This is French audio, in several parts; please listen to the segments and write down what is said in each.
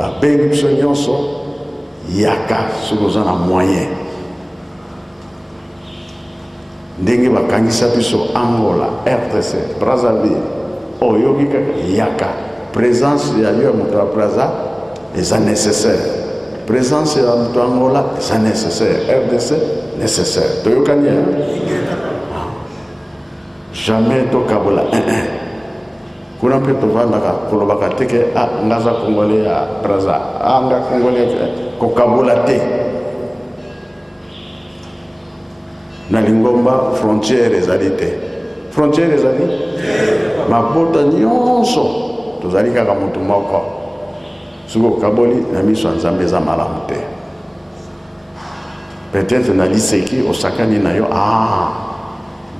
babengi biso nyonso yaka soki oza na moyen ndenge bakangisa biso Angola, RDC, Brazzaville oyoki kaka yaka présence ya yo ya moto ya Brazza eza nécessaire, présence ya moto ya Angola eza nécessaire, RDC nécessaire. Toyokani jamais tokabola kuna mpe tovandaka kolobaka teke ngaza congolais ya Brazza nga congolais kokabola te na lingomba frontière ezali te, frontière ezali mabota nyonso tozali kaka motu moko soki okaboli na miso ya Nzambe eza malamu te. Peut-être na liseki osakani na yo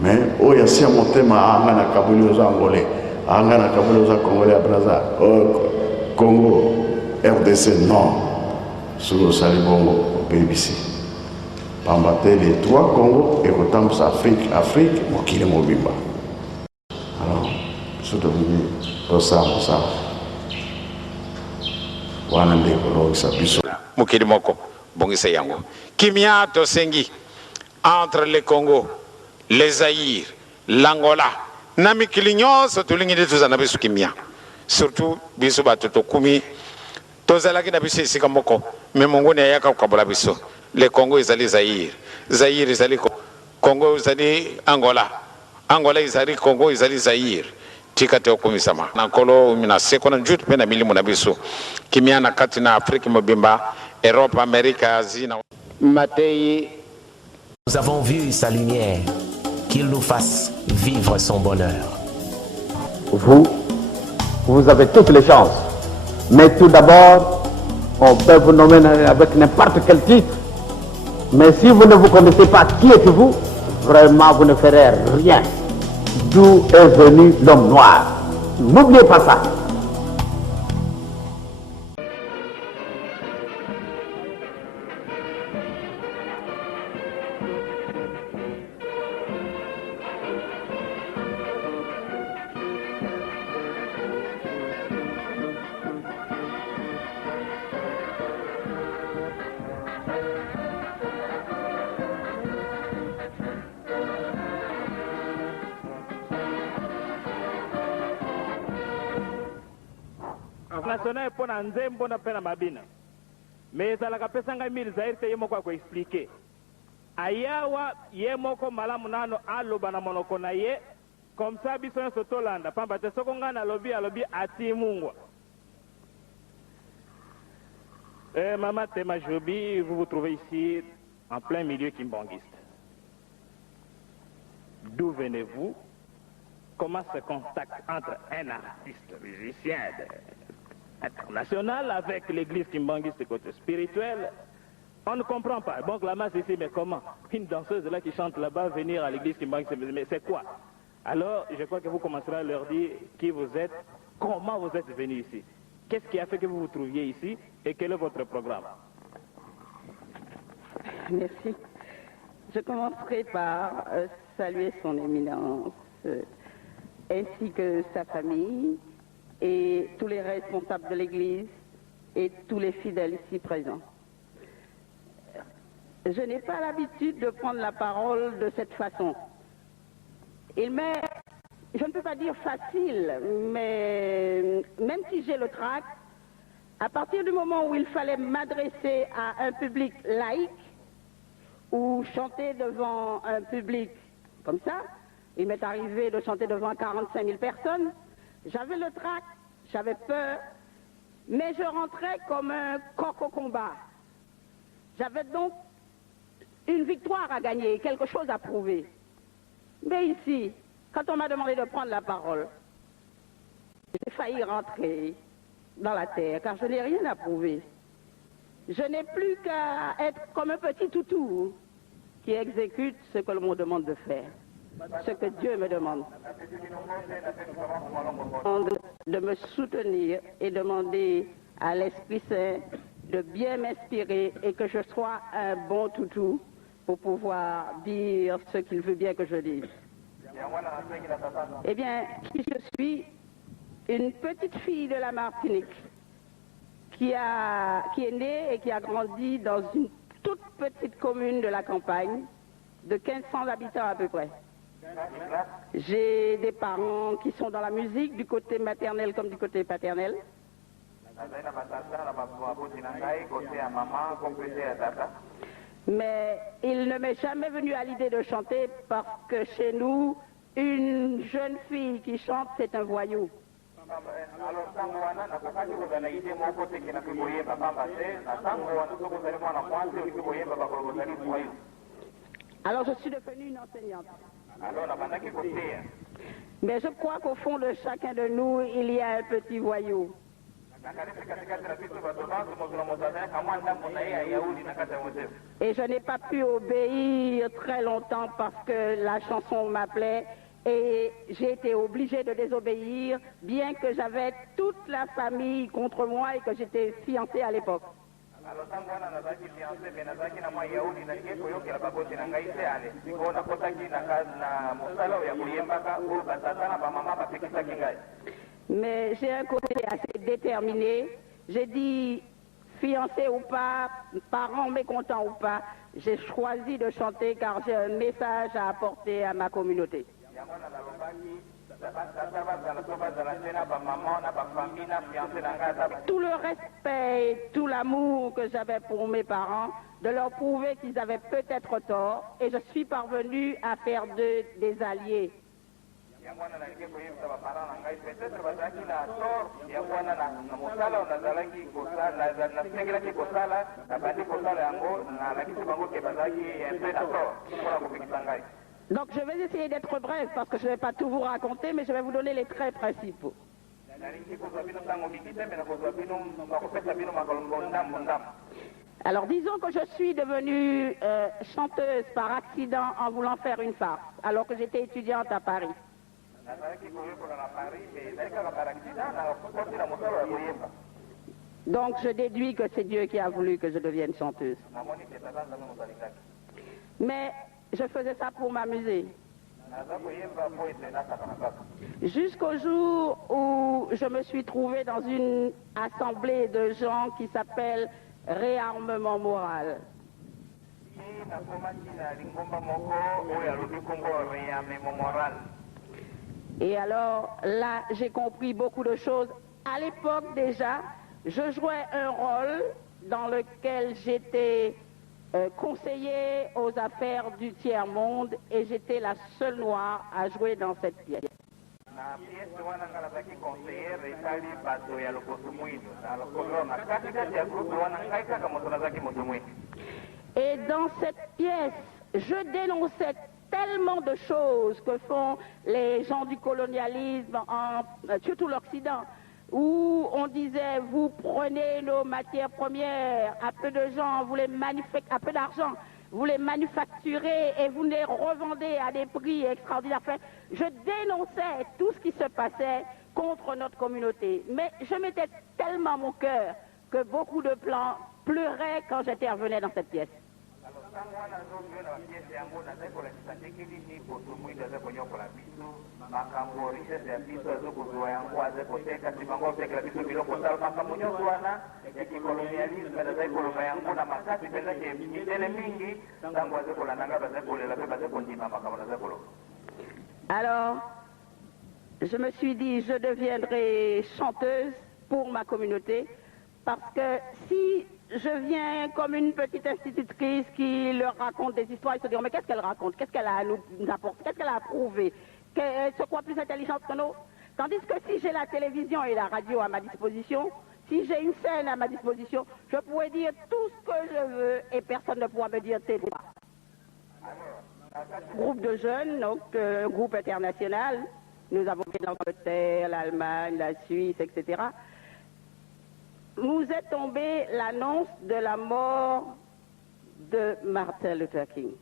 mais oyo asi ya motema anga na kaboli oza angolais, anga na kaboli oza congolais ya Brazza, Congo, RDC, non. Soki osali bongo opebisi pamba te les trois Congo ekotambusa Afrique mokili mobimba. Alors biso tolingi tosala mosala wana nde kolongisa biso mokili moko bongisa yango kimia tosengi entre le Congo, le Zaïre, l'Angola na mikili nyonso tolingi nde tozala na biso kimia, surtout biso bato tokumi tozalaki na biso esika moko me mongoni ayaka kokabola biso. Le Congo ezali Zaïre, Zaïre ezali Congo, ezali Angola, Angola ezali Congo, ezali Zaïre. Tika te okumisama na nkolo mina seko na njutu pe na milimu na biso kimia na kati na Afrique mobimba, Europe, Amérique, Asie na Matei. Nous avons vu sa lumière, qu'il nous fasse vivre son bonheur. Vous avez toutes les chances. Mais tout d'abord, on peut vous nommer avec n'importe quel titre. Mais si vous ne vous connaissez pas qui êtes-vous, vraiment vous ne ferez rien. D'où est venu l'homme noir. N'oubliez pas ça. national pour nzembo na pena mabina mais ezalaka pesa ngai mili Zaire te ye moko akoexplike ayawa ye moko malamu nano aloba na monoko na ye comme ça biso nyonso tolanda pamba te soko ngai nalobi ati mungwa. Mama Tema Jobi, vous vous trouvez ici en plein milieu kimbanguiste. D'où venez-vous? Comment se contacte entre un artiste musicien international avec l'église kimbanguiste côté spirituel? On ne comprend pas. Bon, la masse ici, mais comment? Une danseuse là qui chante là-bas venir à l'église kimbanguiste, mais c'est quoi? Alors, je crois que vous commencerez à leur dire qui vous êtes, comment vous êtes venu ici. Qu'est-ce qui a fait que vous vous trouviez ici et quel est votre programme? Merci. Je commencerai par saluer son éminence ainsi que sa famille et tous les responsables de l'Église et tous les fidèles ici présents. Je n'ai pas l'habitude de prendre la parole de cette façon. Il m'est, je ne peux pas dire facile, mais même si j'ai le trac, à partir du moment où il fallait m'adresser à un public laïque ou chanter devant un public comme ça, il m'est arrivé de chanter devant 45 000 personnes, j'avais le trac, j'avais peur, mais je rentrais comme un coq au combat. J'avais donc une victoire à gagner, quelque chose à prouver. Mais ici, quand on m'a demandé de prendre la parole, j'ai failli rentrer dans la terre, car je n'ai rien à prouver. Je n'ai plus qu'à être comme un petit toutou qui exécute ce que l'on me demande de faire, ce que Dieu me demande. De me soutenir et demander à l'Esprit Saint de bien m'inspirer et que je sois un bon toutou pour pouvoir dire ce qu'il veut bien que je dise. Eh bien, qui je suis? Une petite fille de la Martinique qui est né et qui a grandi dans une toute petite commune de la campagne, de 1500 habitants à peu près. J'ai des parents qui sont dans la musique, du côté maternel comme du côté paternel. Mais il ne m'est jamais venu à l'idée de chanter parce que chez nous, une jeune fille qui chante, c'est un voyou. Alors je suis devenue une enseignante. Mais je crois qu'au fond de chacun de nous, il y a un petit voyou. Et je n'ai pas pu obéir très longtemps parce que la chanson m'appelait et j'ai été obligée de désobéir, bien que j'avais toute la famille contre moi et que j'étais fiancée à l'époque. Mais j'ai un côté assez déterminé. J'ai dit, fiancé ou pas, parents mécontents ou pas, j'ai choisi de chanter car j'ai un message à apporter à ma communauté. Tout le respect et tout l'amour que j'avais pour mes parents, de leur prouver qu'ils avaient peut-être tort, et je suis parvenue à faire d'eux des alliés. Donc je vais essayer d'être bref parce que je ne vais pas tout vous raconter, mais je vais vous donner les traits principaux. Alors disons que je suis devenue chanteuse par accident en voulant faire une farce, alors que j'étais étudiante à Paris. Donc je déduis que c'est Dieu qui a voulu que je devienne chanteuse. Mais je faisais ça pour m'amuser. Jusqu'au jour où je me suis trouvée dans une assemblée de gens qui s'appelle Réarmement Moral. Et alors là, j'ai compris beaucoup de choses. À l'époque déjà, je jouais un rôle dans lequel j'étais conseiller aux affaires du tiers-monde et j'étais la seule noire à jouer dans cette pièce. Et dans cette pièce, je dénonçais tellement de choses que font les gens du colonialisme, surtout l'Occident, où on disait, vous prenez nos matières premières, à peu de gens, à peu d'argent, vous les manufacturez et vous les revendez à des prix extraordinaires. Je dénonçais tout ce qui se passait contre notre communauté. Mais je mettais tellement mon cœur que beaucoup de plans pleuraient quand j'intervenais dans cette pièce. Alors, je me suis dit, je deviendrai chanteuse pour ma communauté, parce que si je viens comme une petite institutrice qui leur raconte des histoires, ils se diront, mais qu'est-ce qu'elle raconte? Qu'est-ce qu'elle a à nous apporter? Qu'est-ce qu'elle a à prouver? Qu'elle se croit plus intelligente que nous? Tandis que si j'ai la télévision et la radio à ma disposition, si j'ai une scène à ma disposition, je pourrais dire tout ce que je veux et personne ne pourra me dire tais-toi. Groupe de jeunes, donc groupe international, nous avons fait l'Angleterre, l'Allemagne, la Suisse, etc. Nous est tombée l'annonce de la mort de Martin Luther King.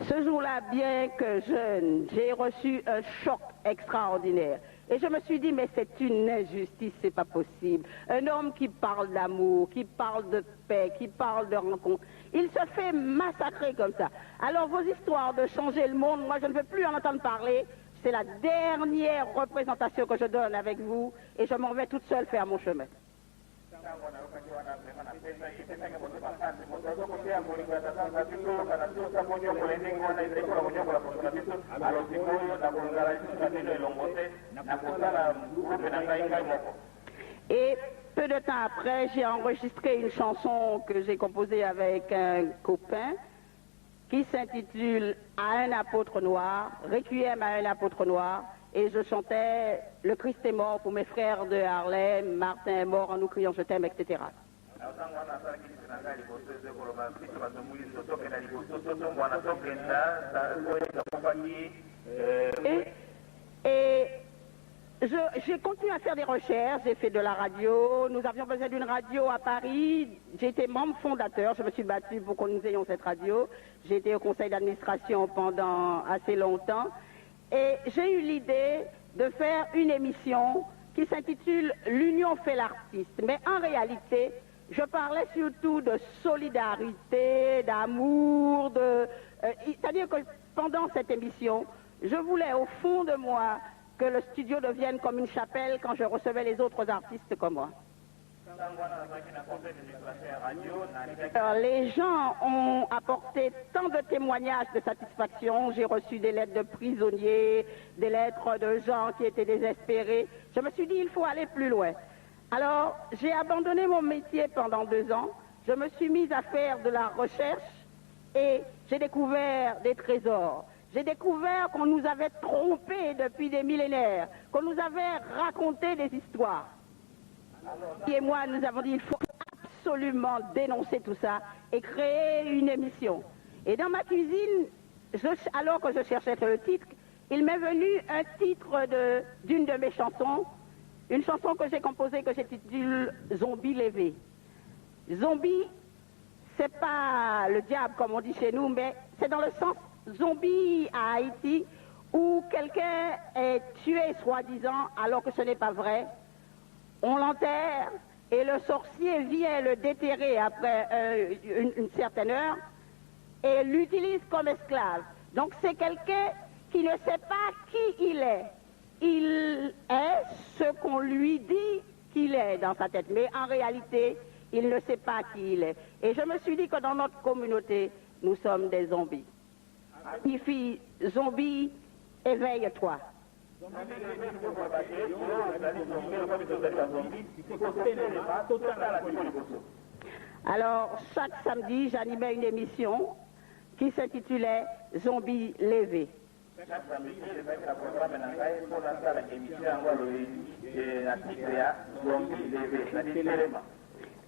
Ce jour-là, bien que jeune, j'ai reçu un choc extraordinaire. Et je me suis dit, mais c'est une injustice, c'est pas possible. Un homme qui parle d'amour, qui parle de paix, qui parle de rencontre, il se fait massacrer comme ça. Alors vos histoires de changer le monde, moi je ne veux plus en entendre parler. C'est la dernière représentation que je donne avec vous et je m'en vais toute seule faire mon chemin. Et peu de temps après, j'ai enregistré une chanson que j'ai composée avec un copain qui s'intitule « À un apôtre noir », « Requiem à un apôtre noir », et je chantais « Le Christ est mort pour mes frères de Harlem, Martin est mort en nous criant je t'aime », etc. Et j'ai continué à faire des recherches, j'ai fait de la radio, nous avions besoin d'une radio à Paris, j'ai été membre fondateur, je me suis battue pour que nous ayons cette radio, j'ai été au conseil d'administration pendant assez longtemps, et j'ai eu l'idée de faire une émission qui s'intitule « L'union fait l'artiste ». Mais en réalité, je parlais surtout de solidarité, d'amour, c'est-à-dire que pendant cette émission, je voulais au fond de moi que le studio devienne comme une chapelle quand je recevais les autres artistes comme moi. Alors, les gens ont apporté tant de témoignages de satisfaction. J'ai reçu des lettres de prisonniers, des lettres de gens qui étaient désespérés. Je me suis dit, il faut aller plus loin. Alors, j'ai abandonné mon métier pendant 2 ans. Je me suis mise à faire de la recherche et j'ai découvert des trésors. J'ai découvert qu'on nous avait trompés depuis des millénaires, qu'on nous avait raconté des histoires. Et moi, nous avons dit, il faut absolument dénoncer tout ça et créer une émission. Et dans ma cuisine, alors que je cherchais le titre, il m'est venu un titre d'une de mes chansons, une chanson que j'ai composée, que j'intitule « Zombie lévé ». Zombie, c'est pas le diable comme on dit chez nous, mais c'est dans le sens zombie à Haïti, où quelqu'un est tué soi-disant alors que ce n'est pas vrai. On l'enterre et le sorcier vient le déterrer après une certaine heure et l'utilise comme esclave. Donc c'est quelqu'un qui ne sait pas qui il est. Il est ce qu'on lui dit qu'il est dans sa tête, mais en réalité, il ne sait pas qui il est. Et je me suis dit que dans notre communauté, nous sommes des zombies. Signifie zombie, éveille-toi. Alors, chaque samedi, j'animais une émission qui s'intitulait Zombie lévé.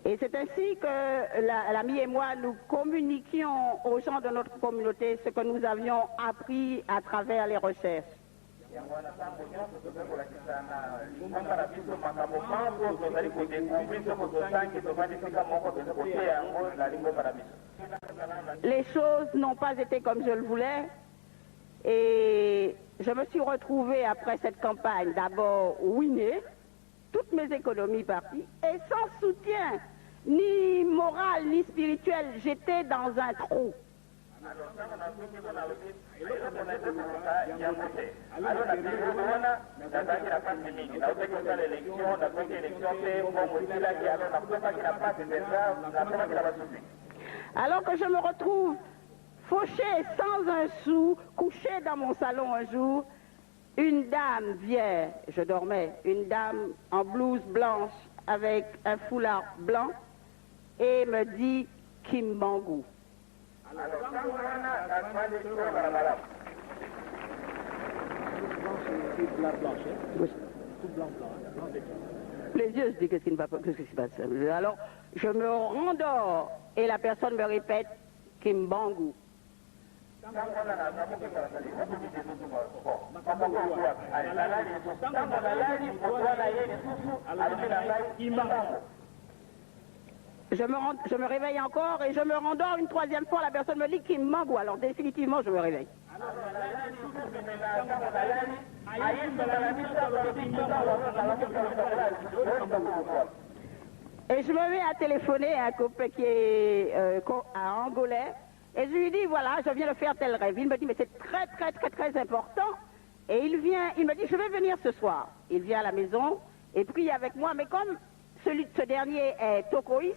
Et c'est ainsi que l'ami et moi, nous communiquions aux gens de notre communauté ce que nous avions appris à travers les recherches. Les choses n'ont pas été comme je le voulais et je me suis retrouvée après cette campagne d'abord ruinée, toutes mes économies parties et sans soutien ni moral ni spirituel, j'étais dans un trou. Alors que je me retrouve fauchée sans un sou, couchée dans mon salon un jour, une dame vient, je dormais, une dame en blouse blanche avec un foulard blanc et me dit Kimbangu. Les yeux se disent qu'est-ce qui ne va pas, qu'est-ce qui se passe. Alors je me rendors et la personne me répète Kimbangu. Je me réveille encore et je me rendors une troisième fois. La personne me dit qu'il me manque. Alors définitivement, je me réveille. Et je me mets à téléphoner à un copain qui est à Angolais. Et je lui dis, voilà, je viens de faire tel rêve. Il me dit, mais c'est très, très, très, très important. Et il me dit, je vais venir ce soir. Il vient à la maison et prie avec moi. Mais comme ce dernier est tokoïste,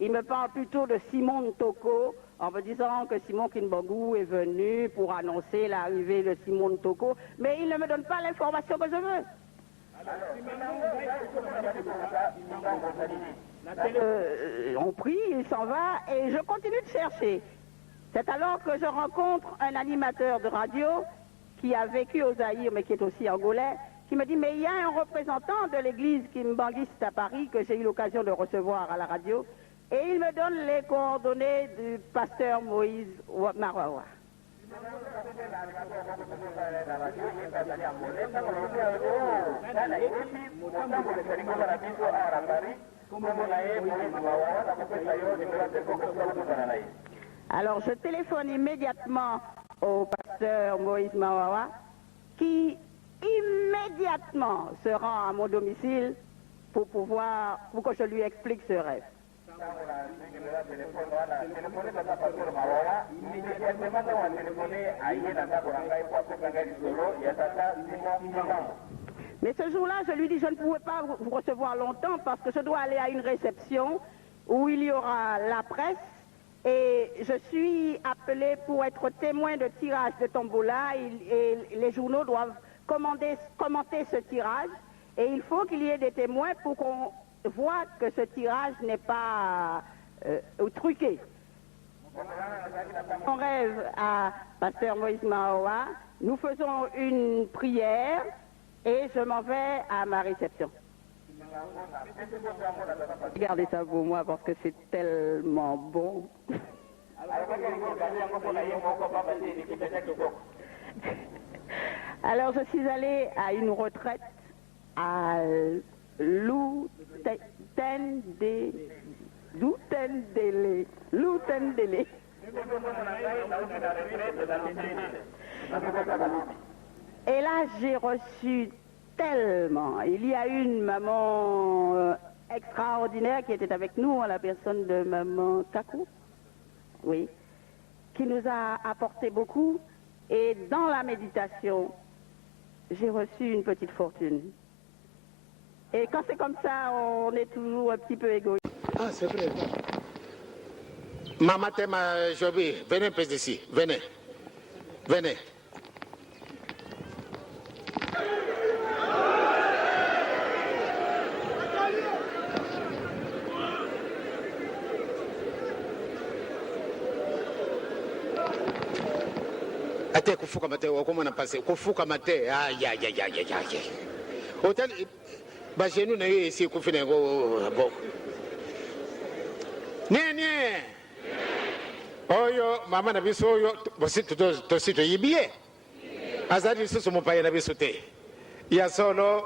il me parle plutôt de Simon Toko, en me disant que Simon Kinbangu est venu pour annoncer l'arrivée de Simon Toko. Mais il ne me donne pas l'information que je veux. On prie, il s'en va et je continue de chercher. C'est alors que je rencontre un animateur de radio qui a vécu au Zaïre mais qui est aussi angolais, qui me dit mais il y a un représentant de l'église kimbanguiste à Paris que j'ai eu l'occasion de recevoir à la radio et il me donne les coordonnées du pasteur Moïse Mawawa. Alors je téléphone immédiatement au pasteur Moïse Mawawa qui immédiatement se rend à mon domicile pour que je lui explique ce rêve. Mais ce jour-là, je lui dis, je ne pouvais pas vous recevoir longtemps parce que je dois aller à une réception où il y aura la presse et je suis appelé pour être témoin de tirage de tombola et les journaux doivent commenter ce tirage et il faut qu'il y ait des témoins pour qu'on voit que ce tirage n'est pas truqué. On rêve à pasteur Moïse Mawawa, nous faisons une prière et je m'en vais à ma réception. Regardez ça pour moi parce que c'est tellement bon. Alors je suis allée à une retraite à Loutendele. Et là, j'ai reçu tellement. Il y a une maman extraordinaire qui était avec nous, à la personne de maman Kakou, oui, qui nous a apporté beaucoup. Et dans la méditation, j'ai reçu une petite fortune. Et quand c'est comme ça, on est toujours un petit peu égoïste. Ah, c'est vrai. Maman Tema Jobi, venez un peu ici, venez. Venez. Ate kufuka mate wakoma na pase kufuka mate ya hotel ba jenu na yo esi kufina ngo bo ne oyo mama na biso oyo bosito to sito yibie azali susu mopaye na biso te ya solo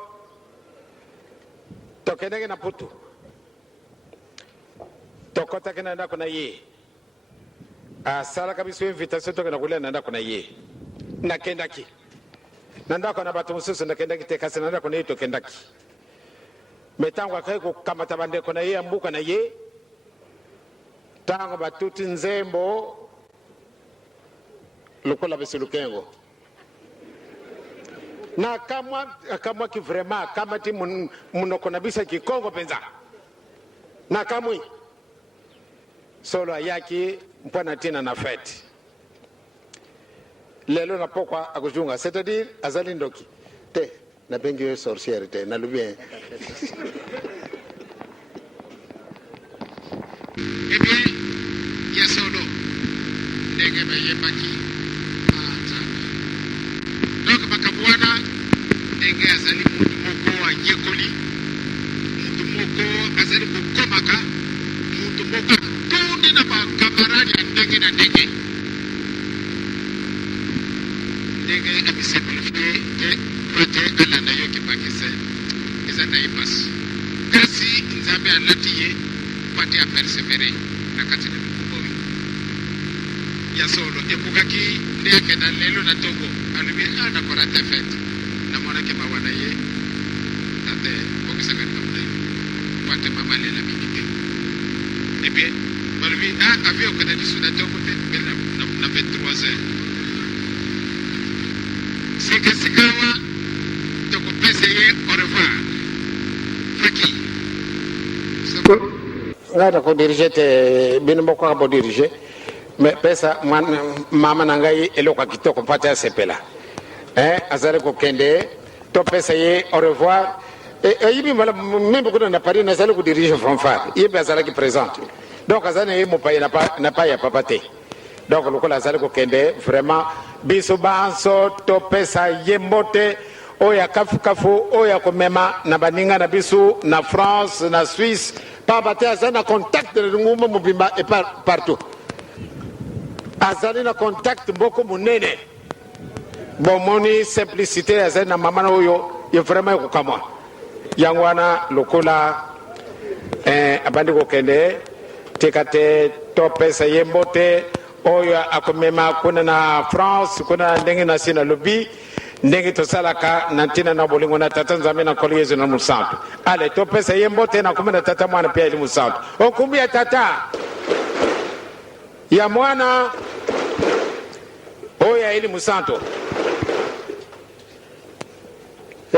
tokendenge na putu tokota kena ndako na ye asala kabisa invitation tokena kulia na ndako na ye nakendaki nandako na bato mosusu nakendaki te kasi na ndako na ye tokendaki metango akai kokamata bandeko na ye ya mbuka na ye tango batuti nzembo lokola besilukengo na kamwa ki vraiment kamati munoko na bisa ki Kongo penza na kamwi solo ayaki mpona tina na fete lelo na pokwa akujunga c'est-à-dire azali ndoki te na bengi sorcière te na lubien eh bien ya solo ndenge bayebaki donc bakabwana ndenge azali mutu moko ayekoli mutu moko azali kokomaka mutu moko tundi na bakamarani ya ndenge na ndenge ndenge abisimplifie te prote ala na yo kipakise eza na ipasi kasi nzambe alati ye pate a persevere na kati na mikubo ya solo ekokaki nde akenda lelo na Togo alubi na korate fete namona ke mawana ye tate bokisa ka ntomna pate mamale la minike et bien malvi avion kana disuna to ko na 23h sikawa to ko pese ye au revoir faki ngata ko diriger te bin mboko ko diriger mais pesa mama nangai eloko kitoko pata sepela azale ko kende to pesa ye au revoir et yibi mala même ko na Paris na zale ko diriger fanfare yibi azala ki présente donc azane ye mo paye na pa ya papate donc lokola azale ko kende vraiment biso banso to pesa ye mbote oya kafu oya ko mema na baninga na biso na France na Suisse pa bate azana contact de ngumba mobimba et partout azali na contact mboko munene bon moni simplicité azana mama oyo ye vraiment ko kama yangwana lokola abandi ko kende tekate to pesa yembote oyo akomema kuna na France kuna ndenge na sina lobi ndenge to salaka nantina na bolingo na tata nzambe na koliezo na musantu ale to pesa yembote na kuma na tata mwana pia ili musantu okumbi ya tata ya mwana oya ili musantu.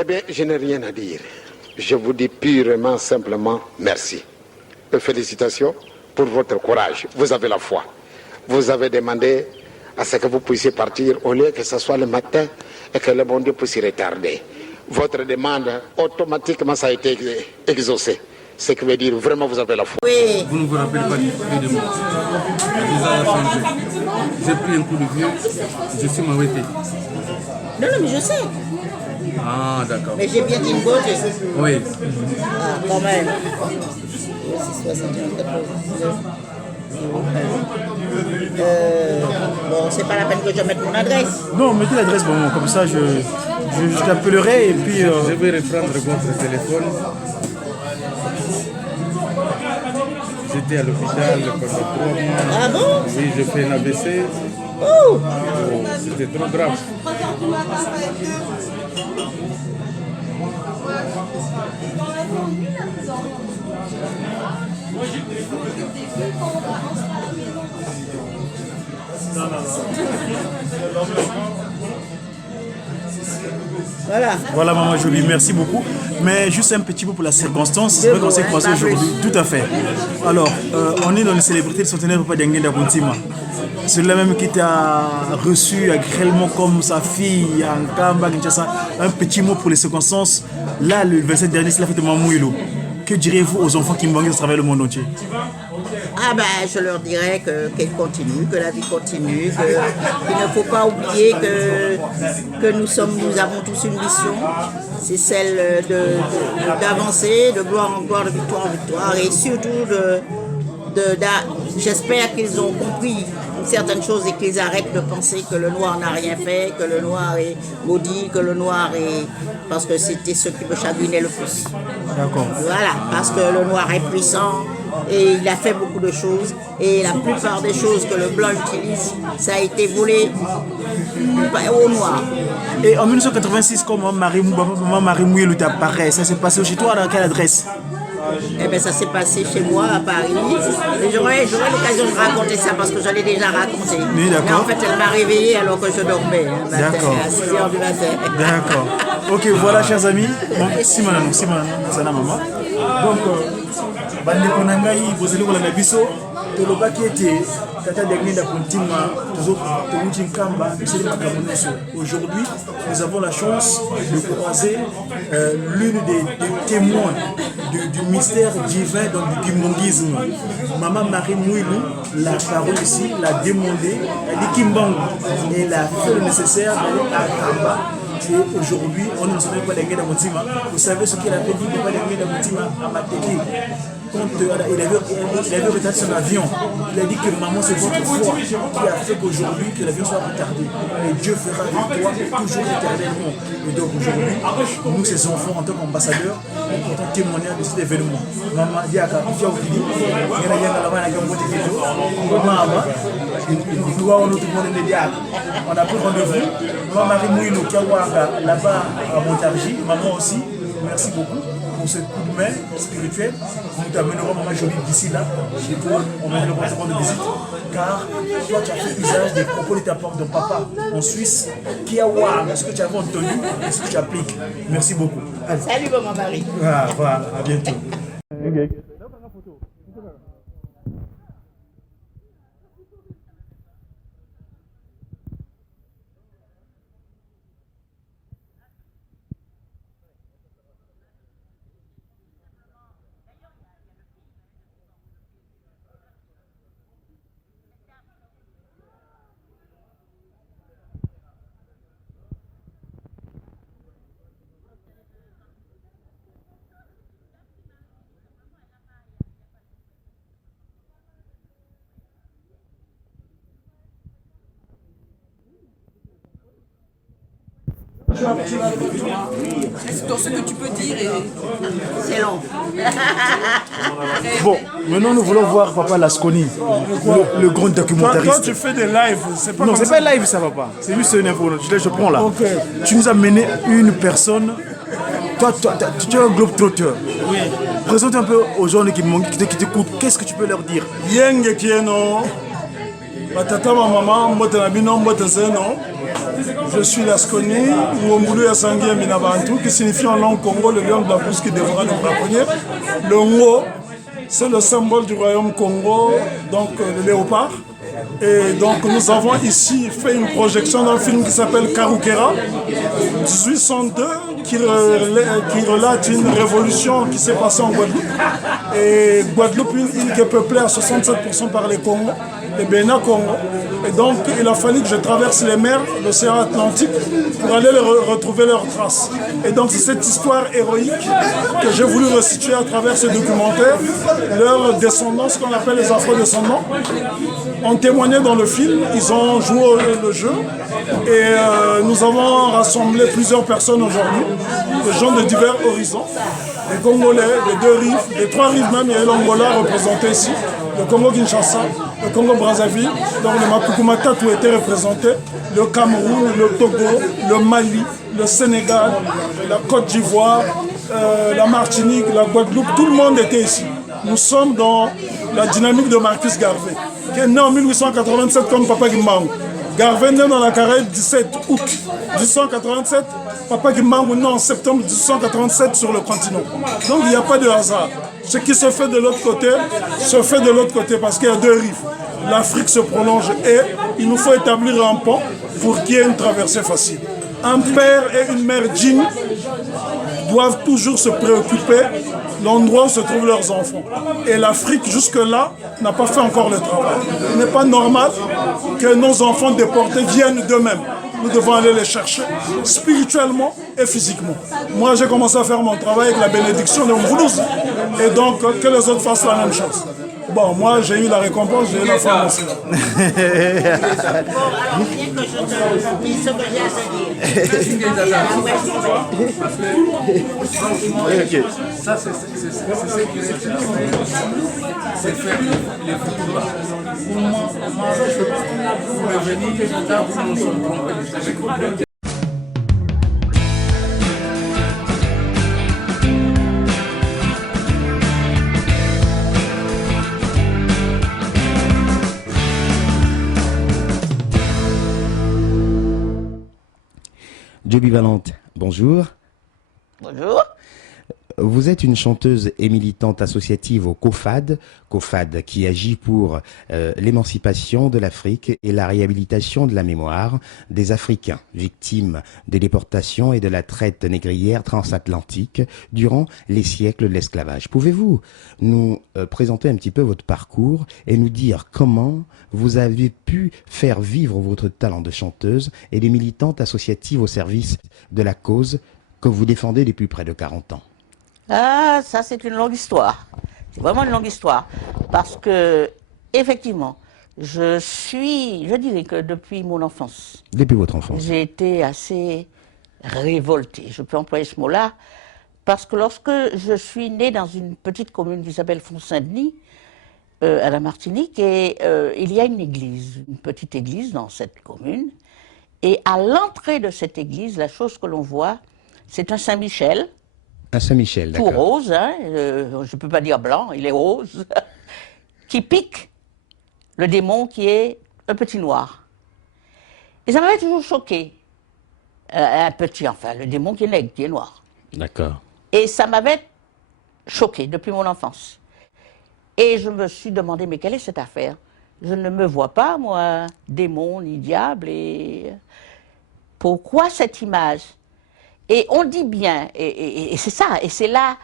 Eh bien, je n'ai rien à dire. Je vous dis purement, simplement merci. Et félicitations pour votre courage. Vous avez la foi. Vous avez demandé à ce que vous puissiez partir au lieu que ce soit le matin et que le bon Dieu puisse y retarder. Votre demande, automatiquement, ça a été exaucée. Ce qui veut dire vraiment vous avez la foi. Oui. Vous ne vous rappelez pas du prix de moi. Le visage a changé. J'ai pris un coup de vieux. Je suis m'arrêté. Non, mais je sais. Ah, d'accord. Mais j'ai bien dit une beauté. Oui. Ah, quand même. Bon, c'est pas la peine que je mette mon adresse. Non, mettez l'adresse, bon, comme ça je t'appellerai et puis... Je vais reprendre votre téléphone. J'étais à l'hôpital pendant 3 mois. Ah bon? Oui, je fais un AVC. Oh, c'était trop grave. Voilà, Maman Jolie, merci beaucoup. Mais juste un petit mot pour la circonstance. C'est vrai qu'on s'est croisés aujourd'hui. Tout à fait. Alors, on est dans les célébrités du centenaire Papa Dengue d'Akuntima. Celui-là même qui t'a reçu agréablement comme sa fille en Kamba, Kinshasa. Un petit mot pour les circonstances. Là, le 27 dernier, c'est la fête de Mamouilo. Que direz-vous aux enfants qui m'ont travaillent le monde entier? Ah ben, je leur dirais qu'elle continue, que la vie continue, qu'il ne faut pas oublier que nous avons tous une mission, c'est celle d'avancer, de gloire en gloire, de victoire en victoire, et surtout j'espère qu'ils ont compris certaines choses et qu'ils arrêtent de penser que le noir n'a rien fait, que le noir est maudit, que le noir est... Parce que c'était ce qui me chagrinait le plus. D'accord. Voilà, parce que le noir est puissant et il a fait beaucoup de choses. Et la plupart des choses que le blanc utilise, ça a été volé au noir. Et en 1986, quand Maman Marie Mouilou t'apparaît, ça s'est passé chez toi, dans quelle adresse? Eh bien, ça s'est passé chez moi à Paris. Et j'aurais l'occasion de raconter ça parce que je l'ai déjà raconté. Oui, mais en fait, elle m'a réveillé alors que je dormais. D'accord. À 6h du matin. D'accord. Ok, voilà, chers amis. Si maman, maman. Donc, bandeko nangai, bozeli kolanda biso, tolobaki ete tata Dengue d'Akuntima, tomuti Nkamba, eseli makambo nyonso. Aujourd'hui, nous avons la chance de croiser l'une des témoins du mystère divin du kimbongisme. Maman Marie Mouilou, la parole ici, l'a demandé, elle dit Kimbangu, et elle a fait le nécessaire d'aller à Kamba. Et aujourd'hui, on ne sait pas Dengue d'Akuntima. Vous savez ce qu'il a fait dire Papa Dengue d'Akuntima à Mateke. Quand il avait retardé son avion, il a dit que maman, c'est votre foi qui a fait qu'aujourd'hui que l'avion soit retardé. Et Dieu fera avec toi toujours éternellement. Et donc aujourd'hui, nous, ces enfants, en tant qu'ambassadeurs, nous portons témoignage de cet événement. Maman, Diaka, Fiaoukidi, Yana Yana Lavana Gambote Keto, Maman, nous voir notre monde immédiat. On a pris rendez-vous. Moi, Marie Mouilou, Kiawanga, là-bas à Montargis, maman aussi, merci beaucoup pour ce coup de main spirituel. Nous t'amènerons Maman Jolie d'ici là, chez toi, on va le rendre de visite. Car toi, tu as fait usage des propos de ta part de papa en Suisse. Kiawanga, ce que tu avais entendu et ce que tu appliques. Merci beaucoup. Allez. Salut, maman Marie. Ah, voilà, à bientôt. Dans ce que tu peux dire, c'est long. Bon, maintenant nous voulons voir Papa Lasconi, le grand documentariste. Toi, tu fais des lives, c'est pas non, comme c'est pas live, ça va pas. C'est juste une info. Je prends là. Okay. Tu nous as mené une personne. Toi, tu es un globe trotteur. Oui. Présente un peu aux gens qui t'écoutent. Qu'est-ce que tu peux leur dire? Yenge Kieno, Batata ma maman, Motanabino, Motaseno. Je suis Lasconi, Ngombulu Yasangi Minabantu, qui signifie en langue Congo le lion de la brousse qui dévora le braconnier. Le Ngo, c'est le symbole du royaume Congo, donc le léopard. Et donc nous avons ici fait une projection d'un film qui s'appelle Karukera, 1802, qui relate une révolution qui s'est passée en Guadeloupe. Et Guadeloupe, une île qui est peuplée à 67% par les Congos, les Bénin Congo. Et donc il a fallu que je traverse les mers, l'océan Atlantique, pour aller retrouver leurs traces. Et donc c'est cette histoire héroïque que j'ai voulu restituer à travers ce documentaire. Leurs descendants, ce qu'on appelle les afro-descendants, ont témoigné dans le film, ils ont joué le jeu. Et nous avons rassemblé plusieurs personnes aujourd'hui, des gens de divers horizons. Les Congolais, les deux rives, les trois rives même, il y a l'Angola représenté ici, le Congo-Kinshasa, le Congo-Brazzaville, donc le Mapukumata tout était représenté, le Cameroun, le Togo, le Mali, le Sénégal, la Côte d'Ivoire, la Martinique, la Guadeloupe, tout le monde était ici. Nous sommes dans la dynamique de Marcus Garvey, qui est né en 1887 comme Papa Gimbangu. Garvey né dans la Caraïbe 17 août 1887, Papa Gimbangu né en septembre 1887 sur le continent. Donc il n'y a pas de hasard. Ce qui se fait de l'autre côté, se fait de l'autre côté parce qu'il y a deux rives. L'Afrique se prolonge et il nous faut établir un pont pour qu'il y ait une traversée facile. Un père et une mère dignes doivent toujours se préoccuper de l'endroit où se trouvent leurs enfants. Et l'Afrique, jusque-là, n'a pas fait encore le travail. Il n'est pas normal que nos enfants déportés viennent d'eux-mêmes. Nous devons aller les chercher spirituellement et physiquement. Moi, j'ai commencé à faire mon travail avec la bénédiction de Mvoulouz. Et donc, que les autres fassent la même chose. Bon, moi, j'ai eu la récompense, j'ai eu la femme aussi. Bon, alors, bien que je te dise ce que j'ai à te dire. Ok. Ça, c'est ce qui est c'est faire les photos. Pour moi, vous revenez, vous nous sommes trompés. Joby Valente, bonjour. Bonjour. Vous êtes une chanteuse et militante associative au COFAD qui agit pour l'émancipation de l'Afrique et la réhabilitation de la mémoire des Africains victimes des déportations et de la traite négrière transatlantique durant les siècles de l'esclavage. Pouvez-vous nous présenter un petit peu votre parcours et nous dire comment vous avez pu faire vivre votre talent de chanteuse et de militante associative au service de la cause que vous défendez depuis près de 40 ans? Ah, ça c'est une longue histoire. C'est vraiment une longue histoire. Parce que, effectivement, je dirais que depuis mon enfance. Depuis votre enfance. J'ai été assez révoltée. Je peux employer ce mot-là. Parce que lorsque je suis née dans une petite commune qui s'appelle Font-Saint-Denis, à la Martinique, et il y a une église, une petite église dans cette commune. Et à l'entrée de cette église, la chose que l'on voit, c'est un Saint-Michel. Un Saint-Michel, tout d'accord. rose, hein, je ne peux pas dire blanc, il est rose, qui pique le démon qui est un petit noir. Et ça m'avait toujours choqué. Un petit, enfin, le démon qui est nègre, qui est noir. D'accord. Et ça m'avait choqué depuis mon enfance. Et je me suis demandé, mais quelle est cette affaire? Je ne me vois pas, moi, démon ni diable, et pourquoi cette image? Et on dit bien, et c'est ça, et c'est là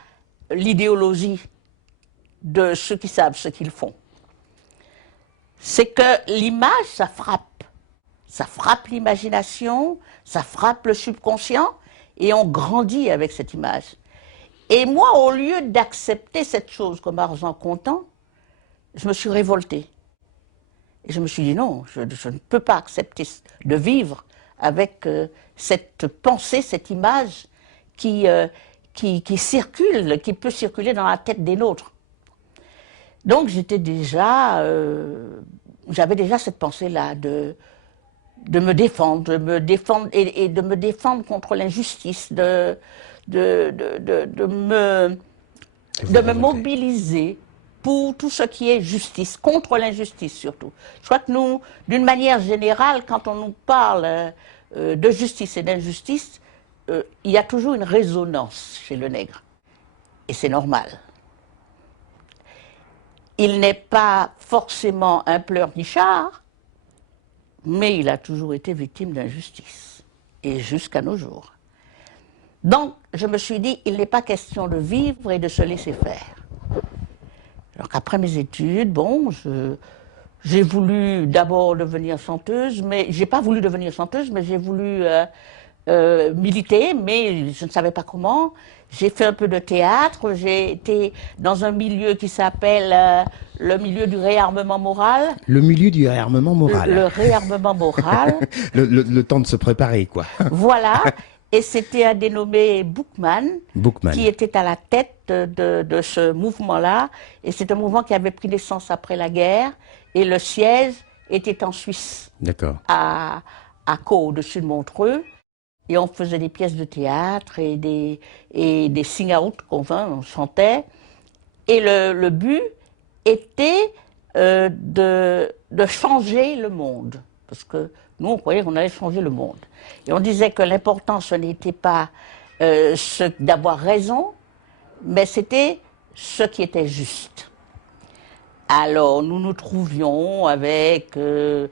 l'idéologie de ceux qui savent ce qu'ils font. C'est que l'image, ça frappe l'imagination, ça frappe le subconscient, et on grandit avec cette image. Et moi, au lieu d'accepter cette chose comme argent comptant, je me suis révoltée. Et je me suis dit non, je ne peux pas accepter de vivre avec cette pensée, cette image qui circule, qui peut circuler dans la tête des nôtres. Donc j'avais déjà cette pensée-là de me défendre, et de me défendre contre l'injustice, de me mobiliser pour tout ce qui est justice, contre l'injustice surtout. Je crois que nous, d'une manière générale, quand on nous parle de justice et d'injustice, il y a toujours une résonance chez le nègre. Et c'est normal. Il n'est pas forcément un pleurnichard, mais il a toujours été victime d'injustice, et jusqu'à nos jours. Donc, je me suis dit, il n'est pas question de vivre et de se laisser faire. Alors qu'après mes études, bon, j'ai voulu d'abord devenir chanteuse, mais j'ai pas voulu devenir chanteuse, mais j'ai voulu militer, mais je ne savais pas comment. J'ai fait un peu de théâtre, j'ai été dans un milieu qui s'appelle le milieu du réarmement moral. Le milieu du réarmement moral. Le réarmement moral. le temps de se préparer, quoi. Voilà. Et c'était un dénommé Boukman, qui était à la tête de ce mouvement-là. Et c'est un mouvement qui avait pris naissance après la guerre. Et le siège était en Suisse. D'accord. À Caux, au-dessus de Montreux. Et on faisait des pièces de théâtre et des sing-out on chantait. Et le but était de changer le monde. Parce que nous, on croyait qu'on allait changer le monde. Et on disait que l'important, ce n'était pas d'avoir raison, mais c'était ce qui était juste. Alors, nous nous trouvions avec le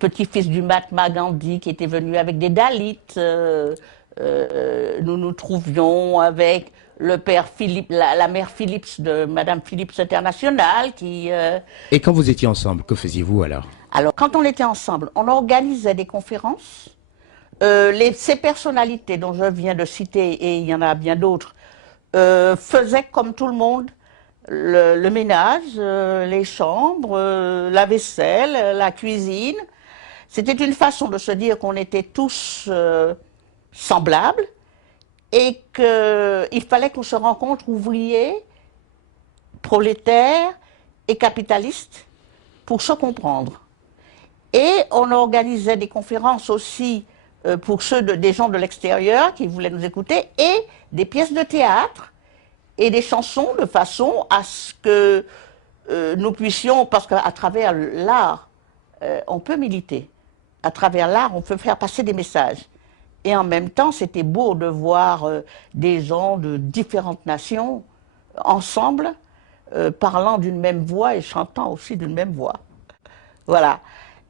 petit-fils du Mahatma Gandhi qui était venu avec des Dalits. Nous nous trouvions avec le père Philippe, la mère Phillips de Madame Phillips International qui... Et quand vous étiez ensemble, que faisiez-vous alors? Alors, quand on était ensemble, on organisait des conférences. Ces personnalités dont je viens de citer, et il y en a bien d'autres, faisaient comme tout le monde le ménage, les chambres, la vaisselle, la cuisine. C'était une façon de se dire qu'on était tous semblables et qu'il fallait qu'on se rencontre ouvriers, prolétaires et capitalistes pour se comprendre. Et on organisait des conférences aussi pour des gens de l'extérieur qui voulaient nous écouter, et des pièces de théâtre et des chansons de façon à ce que nous puissions, parce qu'à travers l'art, on peut militer. À travers l'art, on peut faire passer des messages. Et en même temps, c'était beau de voir des gens de différentes nations ensemble, parlant d'une même voix et chantant aussi d'une même voix. Voilà.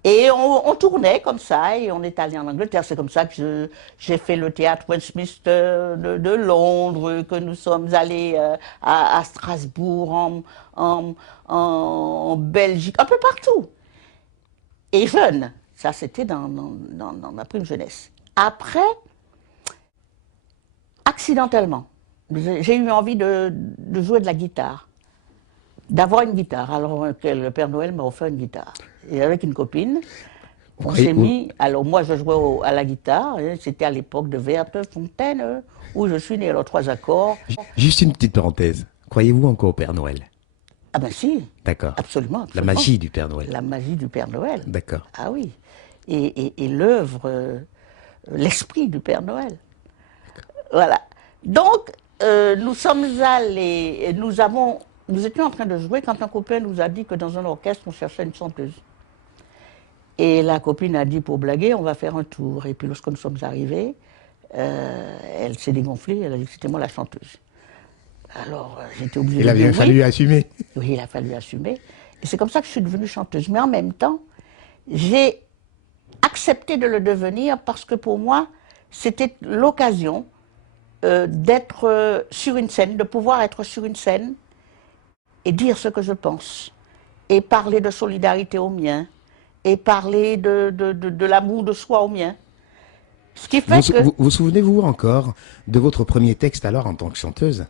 Et on tournait comme ça, et on est allé en Angleterre. C'est comme ça que j'ai fait le théâtre Westminster de Londres, que nous sommes allés à Strasbourg, en Belgique, un peu partout. Et jeune, ça c'était dans ma prime jeunesse. Après, accidentellement, j'ai eu envie de jouer de la guitare, d'avoir une guitare. Alors le Père Noël m'a offert une guitare. Et avec une copine, on s'est mis... Alors moi, je jouais à la guitare, c'était à l'époque de Vertefontaine, où je suis né, alors 3 accords. Juste une petite parenthèse. Croyez-vous encore au Père Noël? Ah ben si. D'accord. Absolument, La magie du Père Noël. La magie du Père Noël. D'accord. Ah oui. Et l'œuvre, l'esprit du Père Noël. Voilà. Donc, nous sommes allés, nous étions en train de jouer quand un copain nous a dit que dans un orchestre, on cherchait une chanteuse. Et la copine a dit, pour blaguer, on va faire un tour. Et puis lorsque nous sommes arrivés, elle s'est dégonflée, elle a dit que c'était moi la chanteuse. Alors, j'étais obligée de dire oui. Il a bien fallu assumer. Oui, il a fallu assumer. Et c'est comme ça que je suis devenue chanteuse. Mais en même temps, j'ai accepté de le devenir parce que pour moi, c'était l'occasion d'être sur une scène, de pouvoir être sur une scène et dire ce que je pense, et parler de solidarité aux miens, et parler de l'amour de soi aux miens. Ce qui fait que... Vous souvenez-vous encore de votre premier texte alors en tant que chanteuse?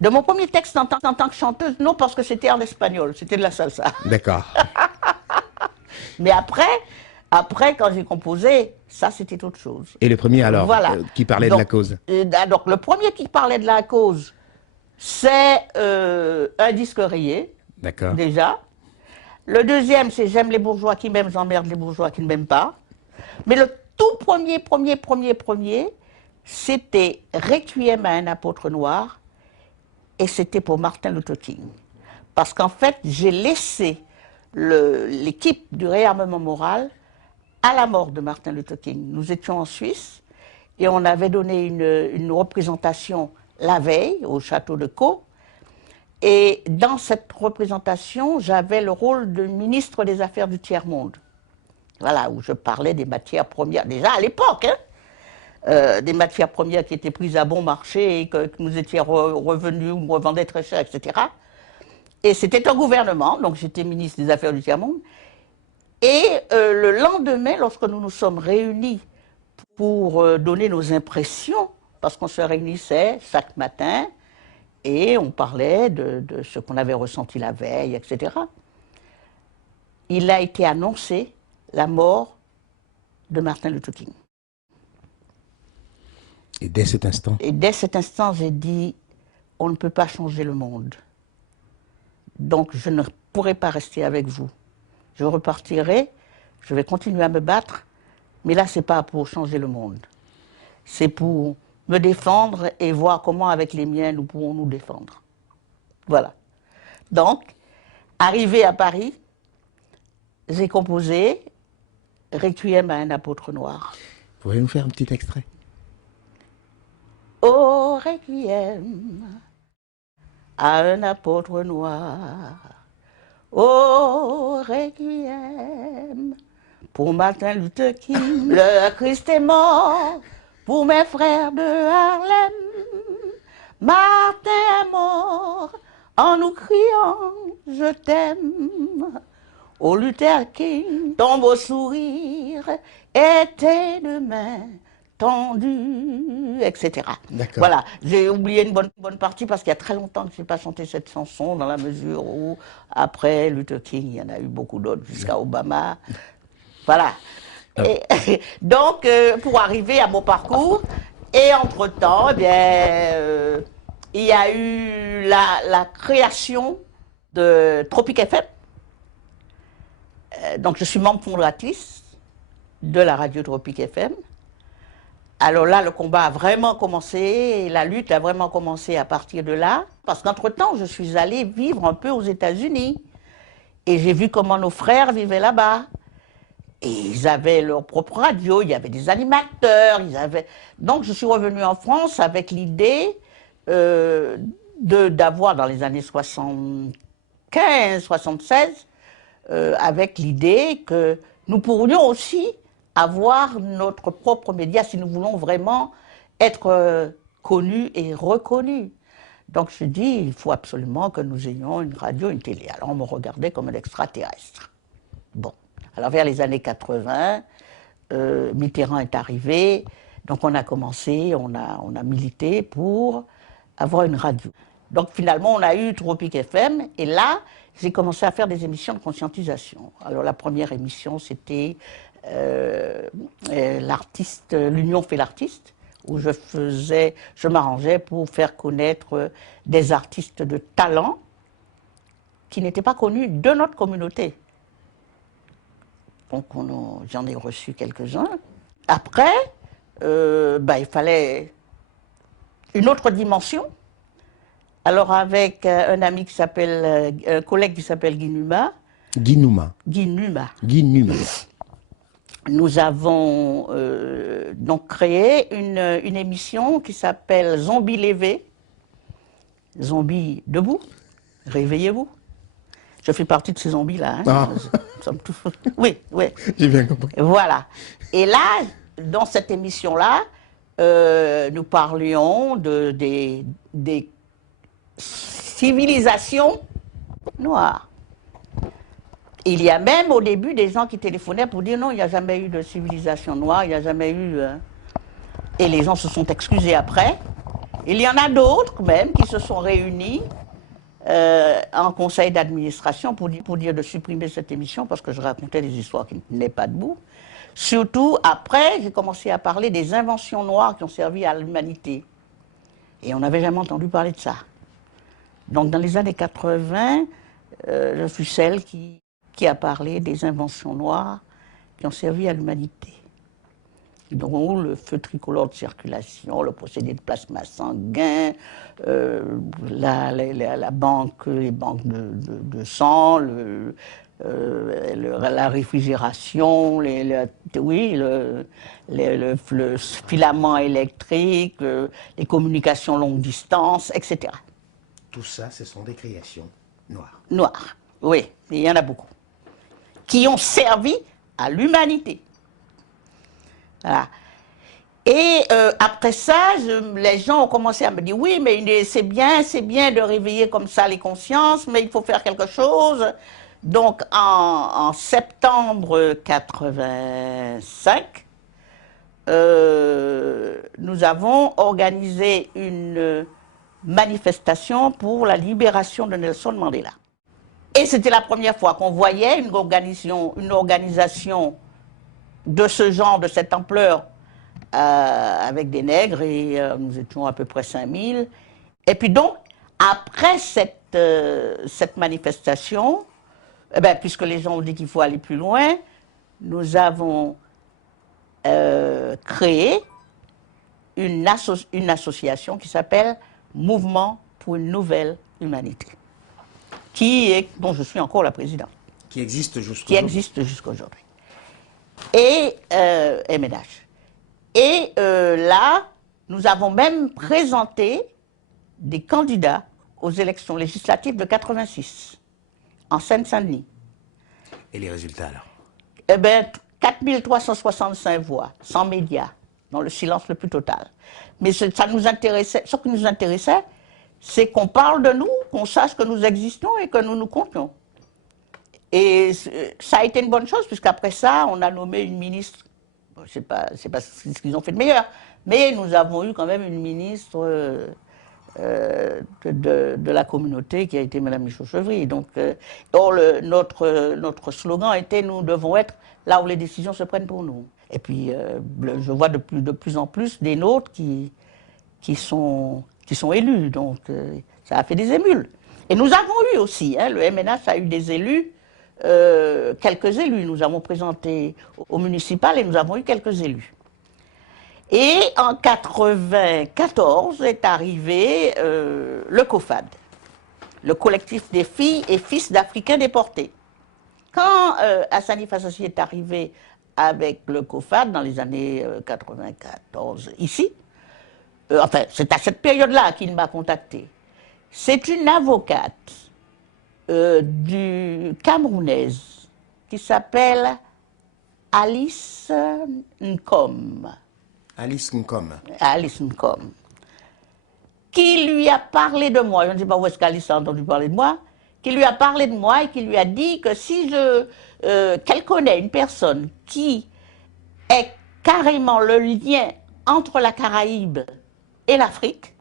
De mon premier texte en tant que chanteuse, non, parce que c'était en espagnol, c'était de la salsa. D'accord. Mais après, quand j'ai composé, ça c'était autre chose. Et le premier alors, voilà. Qui parlait de la cause? Donc le premier qui parlait de la cause, c'est un disque rayé, d'accord, déjà. Le deuxième, c'est j'aime les bourgeois qui m'aiment, j'emmerde les bourgeois qui ne m'aiment pas. Mais le tout premier, c'était Requiem à un apôtre noir, et c'était pour Martin Luther King. Parce qu'en fait, j'ai laissé l'équipe du réarmement moral à la mort de Martin Luther King. Nous étions en Suisse, et on avait donné une représentation la veille au château de Caux. Et dans cette représentation, j'avais le rôle de ministre des Affaires du Tiers-Monde. Voilà, où je parlais des matières premières, déjà à l'époque, des matières premières qui étaient prises à bon marché et que nous étions revenus, ou revendaient très cher, etc. Et c'était un gouvernement, donc j'étais ministre des Affaires du Tiers-Monde. Et le lendemain, lorsque nous nous sommes réunis pour donner nos impressions, parce qu'on se réunissait chaque matin, et on parlait de ce qu'on avait ressenti la veille, etc. Il a été annoncé la mort de Martin Luther King. Et dès cet instant? Et dès cet instant, j'ai dit, on ne peut pas changer le monde. Donc je ne pourrai pas rester avec vous. Je repartirai, je vais continuer à me battre, mais là, ce n'est pas pour changer le monde. C'est pour me défendre et voir comment, avec les miens, nous pouvons nous défendre. Voilà. Donc, arrivé à Paris, j'ai composé Requiem à un apôtre noir. Pouvez-vous nous faire un petit extrait? Oh, Requiem à un apôtre noir. Oh, Requiem pour Martin Luther King. Le Christ est mort pour mes frères de Harlem. Martin est mort en nous criant « Je t'aime ». Ô Luther King, ton beau sourire était de main tendue, etc. Voilà, j'ai oublié une bonne partie parce qu'il y a très longtemps que je n'ai pas chanté cette chanson, dans la mesure où, après Luther King, il y en a eu beaucoup d'autres, jusqu'à Obama. Voilà. Et, donc, pour arriver à mon parcours, et entre-temps, eh bien, il y a eu la création de Tropic FM. Donc, je suis membre fondatrice de la radio Tropic FM. Alors là, le combat a vraiment commencé, et la lutte a vraiment commencé à partir de là. Parce qu'entre-temps, je suis allée vivre un peu aux États-Unis. Et j'ai vu comment nos frères vivaient là-bas. Et ils avaient leur propre radio, il y avait des animateurs, Donc je suis revenue en France avec l'idée d'avoir, dans les années 75, 76, avec l'idée que nous pourrions aussi avoir notre propre média si nous voulons vraiment être connus et reconnus. Donc je dis, il faut absolument que nous ayons une radio, une télé. Alors on me regardait comme un extraterrestre. Bon. Alors vers les années 80, Mitterrand est arrivé, donc on a commencé, on a milité pour avoir une radio. Donc finalement on a eu Tropic FM, et là j'ai commencé à faire des émissions de conscientisation. Alors la première émission c'était l'Union fait l'artiste, où je m'arrangeais pour faire connaître des artistes de talent qui n'étaient pas connus de notre communauté. Donc j'en ai reçu quelques-uns. Après, il fallait une autre dimension. Alors avec un ami qui s'appelle, un collègue qui s'appelle Guy Numa. Nous avons donc créé une émission qui s'appelle Zombies levés. Zombies debout, réveillez-vous. Je fais partie de ces zombies-là. Hein. Ah. Oui, oui. J'ai bien compris. Voilà. Et là, dans cette émission-là, nous parlions des civilisations noires. Il y a même au début des gens qui téléphonaient pour dire non, il n'y a jamais eu de civilisation noire, il n'y a jamais eu... Et les gens se sont excusés après. Il y en a d'autres même qui se sont réunis en conseil d'administration pour dire de supprimer cette émission parce que je racontais des histoires qui ne tenaient pas debout. Surtout après, j'ai commencé à parler des inventions noires qui ont servi à l'humanité. Et on n'avait jamais entendu parler de ça. Donc dans les années 80, je fus celle qui a parlé des inventions noires qui ont servi à l'humanité. Donc le feu tricolore de circulation, le procédé de plasma sanguin, la banque, les banques de sang, la réfrigération, le filament électrique, les communications longue distance, etc. Tout ça, ce sont des créations noires. Noires, oui, il y en a beaucoup. Qui ont servi à l'humanité. Voilà. Et après ça, les gens ont commencé à me dire, oui, mais c'est bien de réveiller comme ça les consciences, mais il faut faire quelque chose. Donc en septembre 85, nous avons organisé une manifestation pour la libération de Nelson Mandela. Et c'était la première fois qu'on voyait une organisation de ce genre, de cette ampleur, avec des nègres, et nous étions à peu près 5000. Et puis donc, après cette manifestation, puisque les gens ont dit qu'il faut aller plus loin, nous avons créé une association qui s'appelle Mouvement pour une nouvelle humanité, dont je suis encore la présidente. Qui existe jusqu'aujourd'hui. Et MNH. Et là, nous avons même présenté des candidats aux élections législatives de 86, en Seine-Saint-Denis. Et les résultats alors? 4365 voix, sans médias, dans le silence le plus total. Mais ce qui nous intéressait, c'est qu'on parle de nous, qu'on sache que nous existons et que nous nous comptions. Et ça a été une bonne chose, puisqu'après ça, on a nommé une ministre. Bon, c'est pas ce qu'ils ont fait de meilleur, mais nous avons eu quand même une ministre de la communauté qui a été Mme Michaud-Chevry. Donc, notre slogan était « Nous devons être là où les décisions se prennent pour nous ». Et puis, je vois de plus en plus des nôtres qui sont élus. Donc, ça a fait des émules. Et nous avons eu aussi, hein, le MNH a eu des élus, quelques élus. Nous avons présenté au municipal et nous avons eu quelques élus. Et en 1994 est arrivé le COFAD, le collectif des filles et fils d'Africains déportés. Quand Hassani Fassassi est arrivé avec le COFAD dans les années 94 ici, enfin c'est à cette période-là qu'il m'a contacté. C'est une avocate camerounaise qui s'appelle Alice Nkom. Alice Nkom. Alice Nkom. Qui lui a parlé de moi, je ne sais pas où est-ce qu'Alice a entendu parler de moi, qui lui a parlé de moi et qui lui a dit que si qu'elle connaît une personne qui est carrément le lien entre la Caraïbe et l'Afrique,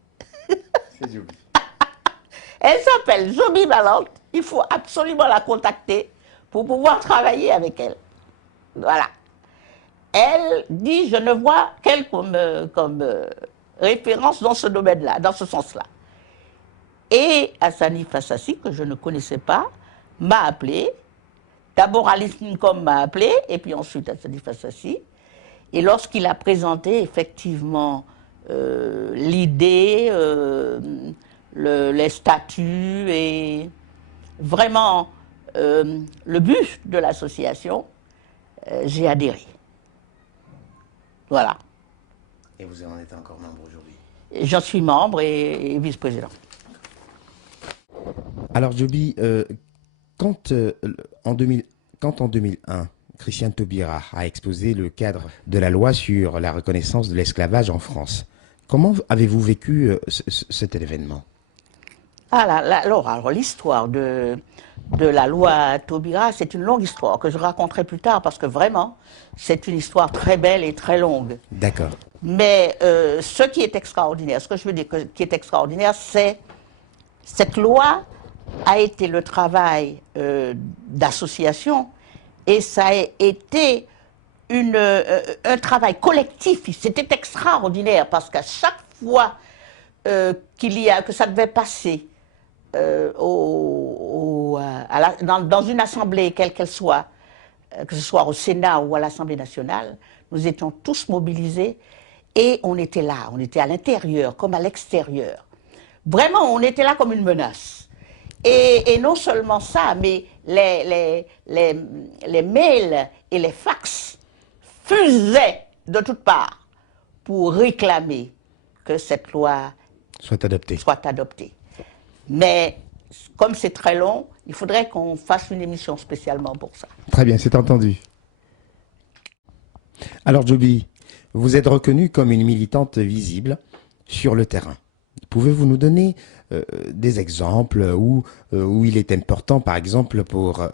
elle s'appelle Joby Balante, il faut absolument la contacter pour pouvoir travailler avec elle. Voilà. Elle dit, je ne vois qu'elle comme référence dans ce domaine-là, dans ce sens-là. Et Hassani Fassassi, que je ne connaissais pas, m'a appelé. D'abord, Alice Nicom m'a appelé, et puis ensuite, Assadi Fassassi. Et lorsqu'il a présenté effectivement l'idée, les statuts et vraiment le but de l'association, j'ai adhéré. Voilà. Et vous en êtes encore membre aujourd'hui? J'en suis membre et vice-président. Alors, Djoby, quand en 2001, Christiane Taubira a exposé le cadre de la loi sur la reconnaissance de l'esclavage en France, comment avez-vous vécu cet événement? Alors l'histoire de la loi Taubira, c'est une longue histoire que je raconterai plus tard parce que vraiment, c'est une histoire très belle et très longue. D'accord. Mais ce qui est extraordinaire, ce que je veux dire qui est extraordinaire, c'est cette loi a été le travail d'association et ça a été un travail collectif. C'était extraordinaire parce qu'à chaque fois que ça devait passer dans une assemblée, quelle qu'elle soit, que ce soit au Sénat ou à l'Assemblée nationale, nous étions tous mobilisés et on était là, on était à l'intérieur comme à l'extérieur. Vraiment, on était là comme une menace. Et non seulement ça, mais les mails et les fax fusaient de toutes parts pour réclamer que cette loi soit adoptée. Mais comme c'est très long, il faudrait qu'on fasse une émission spécialement pour ça. Très bien, c'est entendu. Alors, Djoby, vous êtes reconnue comme une militante visible sur le terrain. Pouvez-vous nous donner des exemples où il est important, par exemple, pour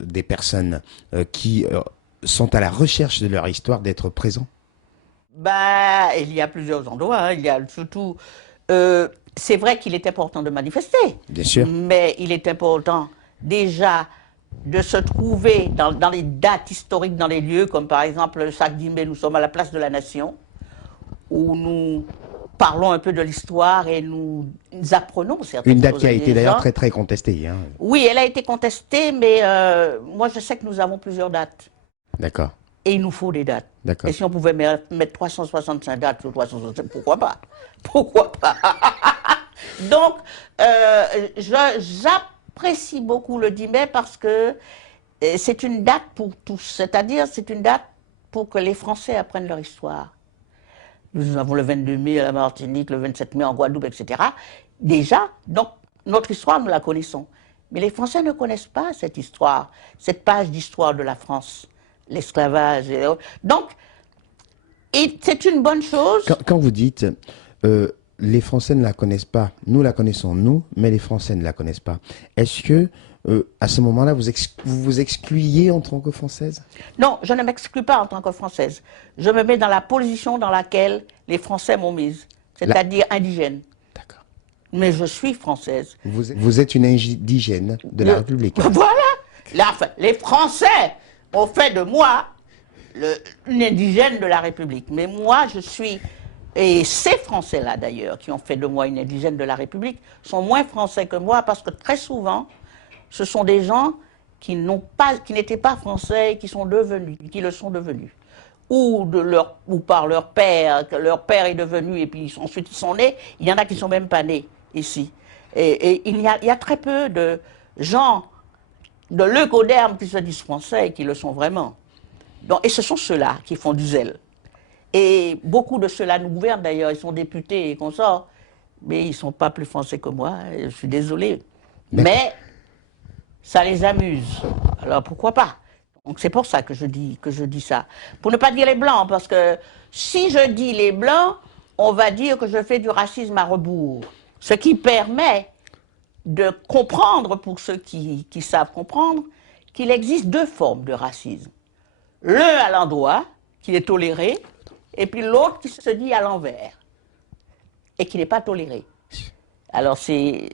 des personnes qui sont à la recherche de leur histoire, d'être présents? Il y a plusieurs endroits. Hein. Il y a surtout... c'est vrai qu'il est important de manifester. Bien sûr. Mais il est important déjà de se trouver dans les dates historiques, dans les lieux, comme par exemple le Sac-Dimbe, nous sommes à la place de la Nation, où nous parlons un peu de l'histoire et nous apprenons certaines choses. Une date qui a été d'ailleurs très très contestée. Hein. Oui, elle a été contestée, mais moi je sais que nous avons plusieurs dates. D'accord. Et il nous faut des dates. D'accord. Et si on pouvait mettre 365 dates sur 365, pourquoi pas? Pourquoi pas? Donc, j'apprécie beaucoup le 10 mai parce que c'est une date pour tous. C'est-à-dire, c'est une date pour que les Français apprennent leur histoire. Nous avons le 22 mai à la Martinique, le 27 mai en Guadeloupe, etc. Déjà, donc, notre histoire, nous la connaissons. Mais les Français ne connaissent pas cette histoire, cette page d'histoire de la France, l'esclavage. Donc, c'est une bonne chose. Quand vous dites les Français ne la connaissent pas, nous la connaissons, nous, mais les Français ne la connaissent pas, est-ce que à ce moment-là, vous vous excluiez en tant que Française? Non, je ne m'exclus pas en tant que Française. Je me mets dans la position dans laquelle les Français m'ont mise, c'est-à-dire indigène. D'accord. Mais je suis Française. Vous êtes une indigène de la République. Voilà. Les Français ont fait de moi une indigène de la République. Mais moi, je suis... Et ces Français-là, d'ailleurs, qui ont fait de moi une indigène de la République, sont moins Français que moi parce que très souvent, ce sont des gens qui n'étaient pas Français et qui le sont devenus. Ou par leur père, que leur père est devenu et puis ensuite ils sont nés. Il y en a qui ne sont même pas nés ici. Et il y a très peu de gens de leucoderme qui se disent français et qui le sont vraiment. Donc, et ce sont ceux-là qui font du zèle. Et beaucoup de ceux-là nous gouvernent d'ailleurs, ils sont députés et consorts, mais ils ne sont pas plus français que moi, je suis désolé. Mais ça les amuse, alors pourquoi pas? Donc c'est pour ça que je dis ça. Pour ne pas dire les blancs, parce que si je dis les blancs, on va dire que je fais du racisme à rebours. Ce qui permet de comprendre, pour ceux qui savent comprendre, qu'il existe deux formes de racisme. L'un à l'endroit, qui est toléré, et puis l'autre qui se dit à l'envers, et qui n'est pas toléré. Alors c'est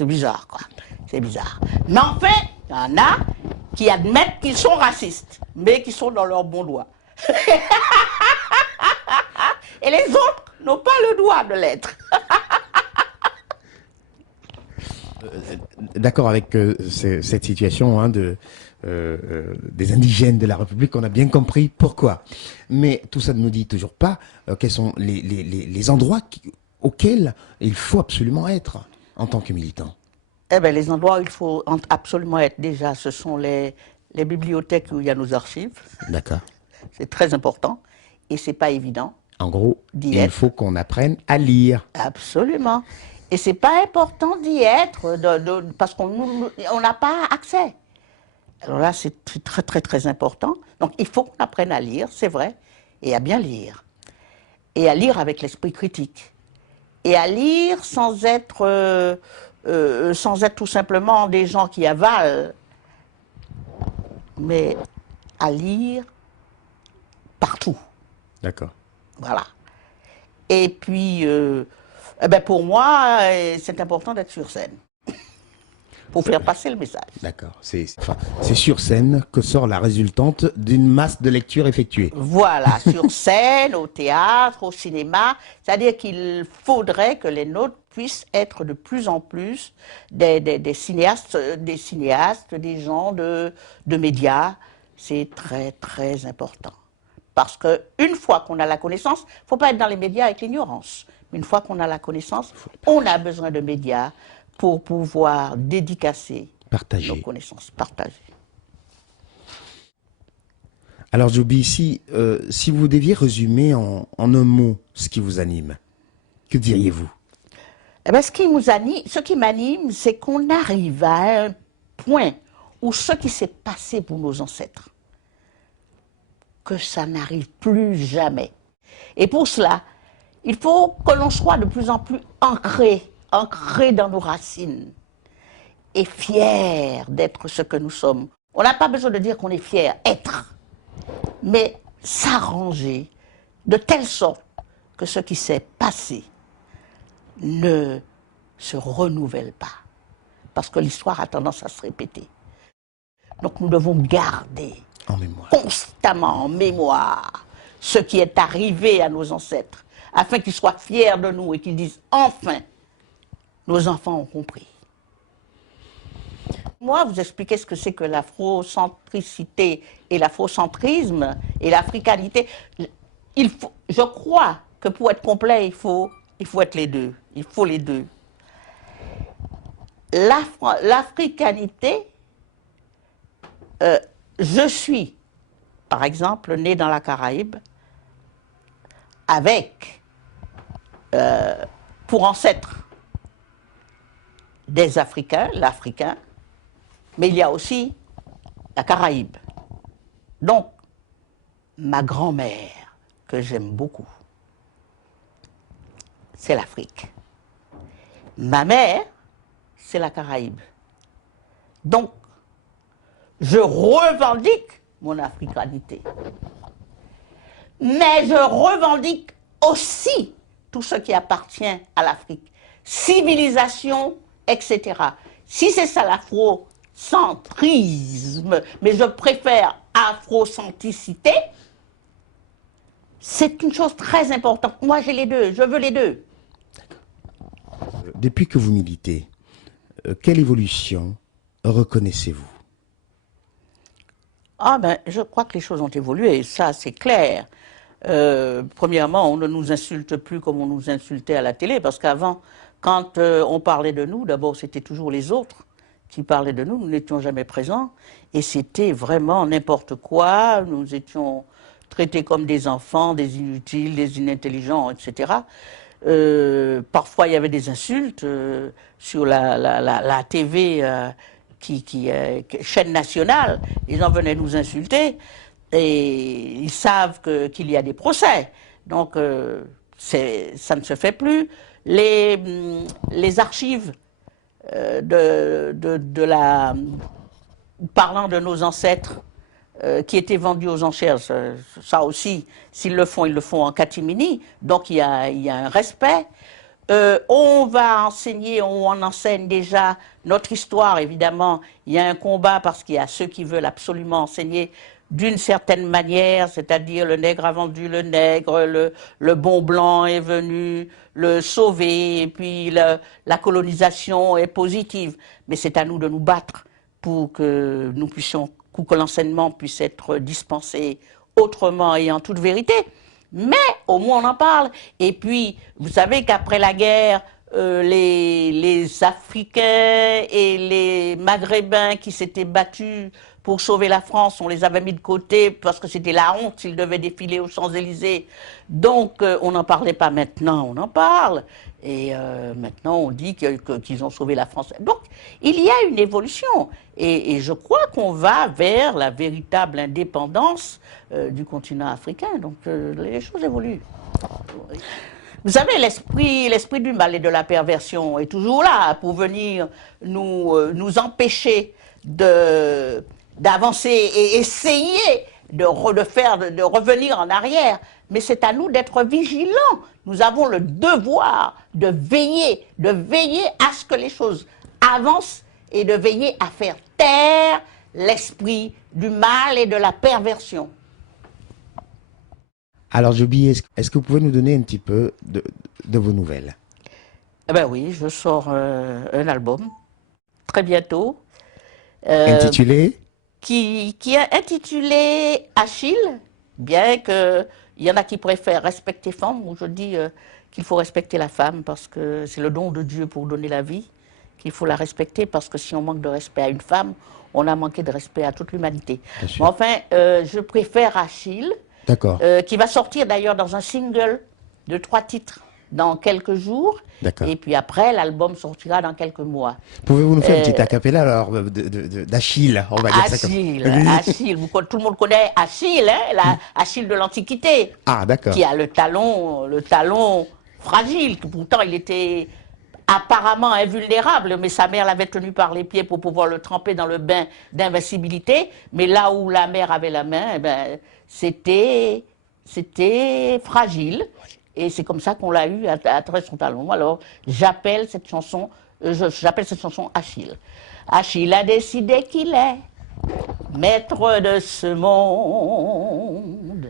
bizarre, quoi. C'est bizarre. Mais en fait, il y en a qui admettent qu'ils sont racistes, mais qui sont dans leur bon doigt. Et les autres n'ont pas le droit de l'être. d'accord avec cette situation hein, des indigènes de la République, on a bien compris pourquoi. Mais tout ça ne nous dit toujours pas quels sont les endroits auxquels il faut absolument être en tant que militant. Eh bien, les endroits où il faut absolument être, déjà, ce sont les bibliothèques où il y a nos archives. D'accord. C'est très important et c'est pas évident. En gros, il faut qu'on apprenne à lire. Absolument. Et c'est pas important d'y être parce qu'on n'a pas accès. Alors là, c'est très, très, très important. Donc, il faut qu'on apprenne à lire, c'est vrai, et à bien lire. Et à lire avec l'esprit critique. Et à lire sans être tout simplement des gens qui avalent, mais à lire partout. D'accord. Voilà. Et puis, pour moi, c'est important d'être sur scène pour faire passer le message. D'accord. C'est sur scène que sort la résultante d'une masse de lecture effectuée. Voilà, sur scène, au théâtre, au cinéma. C'est-à-dire qu'il faudrait que les nôtres puissent être de plus en plus des cinéastes, des gens de médias. C'est très, très important. Parce qu'une fois qu'on a la connaissance, il ne faut pas être dans les médias avec l'ignorance. Une fois qu'on a la connaissance, on a besoin de médias pour pouvoir dédicacer nos connaissances, partager. Alors Djoby, si vous deviez résumer en un mot ce qui vous anime, que diriez-vous? Eh bien, ce qui m'anime, c'est qu'on arrive à un point où ce qui s'est passé pour nos ancêtres, que ça n'arrive plus jamais. Et pour cela, il faut que l'on soit de plus en plus ancré dans nos racines et fier d'être ce que nous sommes. On n'a pas besoin de dire qu'on est fier, être, mais s'arranger de telle sorte que ce qui s'est passé ne se renouvelle pas. Parce que l'histoire a tendance à se répéter. Donc nous devons garder constamment en mémoire ce qui est arrivé à nos ancêtres, afin qu'ils soient fiers de nous et qu'ils disent enfin, nos enfants ont compris. Moi, vous expliquez ce que c'est que l'afrocentricité et l'afrocentrisme et l'africanité. Je crois que pour être complet, il faut être les deux. Il faut les deux. L'africanité, je suis, par exemple, né dans la Caraïbe avec, pour ancêtre, des Africains, l'Africain, mais il y a aussi la Caraïbe. Donc, ma grand-mère, que j'aime beaucoup, c'est l'Afrique. Ma mère, c'est la Caraïbe. Donc, je revendique mon africanité. Mais je revendique aussi tout ce qui appartient à l'Afrique. Civilisation, etc. Si c'est ça l'afrocentrisme, mais je préfère afrocentricité, c'est une chose très importante. Moi, j'ai les deux, je veux les deux. Depuis que vous militez, quelle évolution reconnaissez-vous? Ah ben, je crois que les choses ont évolué, ça c'est clair. Premièrement, on ne nous insulte plus comme on nous insultait à la télé, parce qu'avant, quand on parlait de nous, d'abord c'était toujours les autres qui parlaient de nous, nous n'étions jamais présents, et c'était vraiment n'importe quoi, nous étions traités comme des enfants, des inutiles, des inintelligents, etc. Parfois il y avait des insultes sur la TV, chaîne nationale, les gens venaient nous insulter, et ils savent qu'il y a des procès. Donc, ça ne se fait plus. Les archives parlant de nos ancêtres qui étaient vendus aux enchères, ça aussi, s'ils le font, ils le font en catimini. Donc, il y a un respect. On va enseigner, on enseigne déjà notre histoire, évidemment. Il y a un combat parce qu'il y a ceux qui veulent absolument enseigner d'une certaine manière, c'est-à-dire le nègre a vendu le nègre, le bon blanc est venu le sauver, et puis la colonisation est positive. Mais c'est à nous de nous battre pour que nous puissions, pour que l'enseignement puisse être dispensé autrement et en toute vérité. Mais au moins on en parle. Et puis, vous savez qu'après la guerre, les Africains et les Maghrébins qui s'étaient battus pour sauver la France, on les avait mis de côté parce que c'était la honte, ils devaient défiler aux Champs-Élysées. Donc, on n'en parlait pas maintenant, on en parle. Et maintenant, on dit qu'ils ont sauvé la France. Donc, il y a une évolution. Et je crois qu'on va vers la véritable indépendance du continent africain. Donc, les choses évoluent. Vous savez, l'esprit du mal et de la perversion est toujours là pour venir nous empêcher d'avancer et essayer de revenir en arrière. Mais c'est à nous d'être vigilants. Nous avons le devoir de veiller à ce que les choses avancent et de veiller à faire taire l'esprit du mal et de la perversion. Alors, Joby, est-ce que vous pouvez nous donner un petit peu de vos nouvelles? Eh ben oui, je sors un album très bientôt. Intitulé? Qui est intitulé Achille, bien qu'il y en a qui préfèrent respecter femme, où je dis qu'il faut respecter la femme parce que c'est le don de Dieu pour donner la vie, qu'il faut la respecter parce que si on manque de respect à une femme, on a manqué de respect à toute l'humanité. Mais enfin, je préfère Achille, qui va sortir d'ailleurs dans un single de 3 titres dans quelques jours. Et puis après, l'album sortira dans quelques mois. Pouvez-vous nous faire un petit acapella alors d'Achille, on va dire ça comme ça. Achille, tout le monde connaît Achille, hein, Achille de l'Antiquité. Ah, d'accord. Qui a le talon fragile, que pourtant il était apparemment invulnérable, mais sa mère l'avait tenu par les pieds pour pouvoir le tremper dans le bain d'invincibilité. Mais là où la mère avait la main, c'était fragile. Et c'est comme ça qu'on l'a eu à travers son talon. Alors, j'appelle cette chanson Achille. Achille a décidé qu'il est maître de ce monde,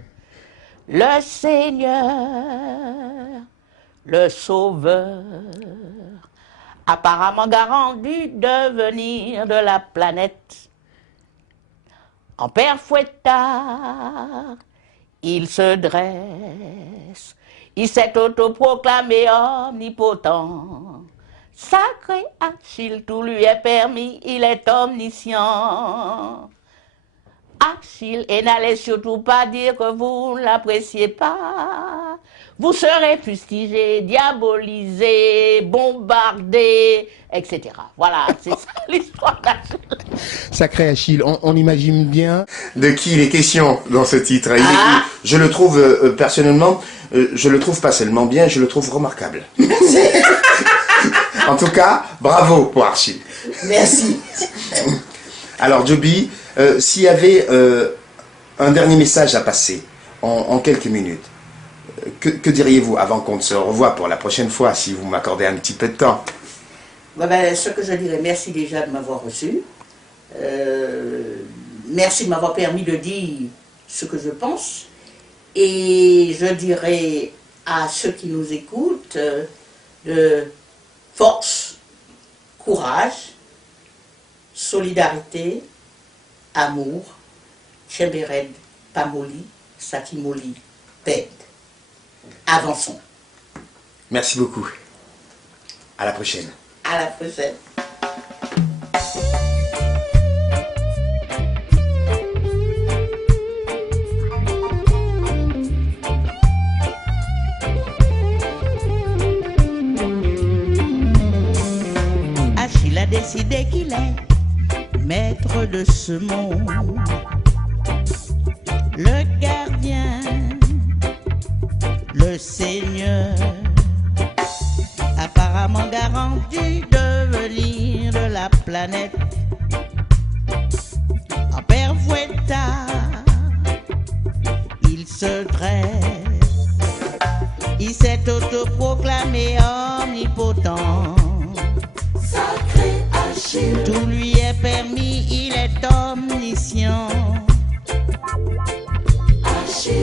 le Seigneur, le Sauveur, apparemment garant du devenir de la planète. En père fouettard, il se dresse. Il s'est autoproclamé omnipotent. Sacré Achille, tout lui est permis, il est omniscient. Achille, et n'allez surtout pas dire que vous ne l'appréciez pas. Vous serez fustigé, diabolisé, bombardé, etc. Voilà, c'est ça l'histoire d'Achille. Sacré Achille, on imagine bien de qui il est question dans ce titre. Je le trouve personnellement, je le trouve pas seulement bien, je le trouve remarquable. En tout cas, bravo pour Achille. Merci. Alors Joby, s'il y avait un dernier message à passer en quelques minutes, que diriez-vous avant qu'on se revoie pour la prochaine fois, si vous m'accordez un petit peu de temps? Ce que je dirais, merci déjà de m'avoir reçu. Merci de m'avoir permis de dire ce que je pense. Et je dirais à ceux qui nous écoutent de force, courage, solidarité, amour, Tchebered, Pamoli, Satimoli, Ped. Avançons. Merci beaucoup. À la prochaine. À la prochaine. Achille a décidé qu'il est maître de ce monde, le gardien, le Seigneur, apparemment garant du devenir de la planète. En père fouettard, il se dresse, il s'est autoproclamé omnipotent. Sacré Achille, tout lui est permis, il est omniscient.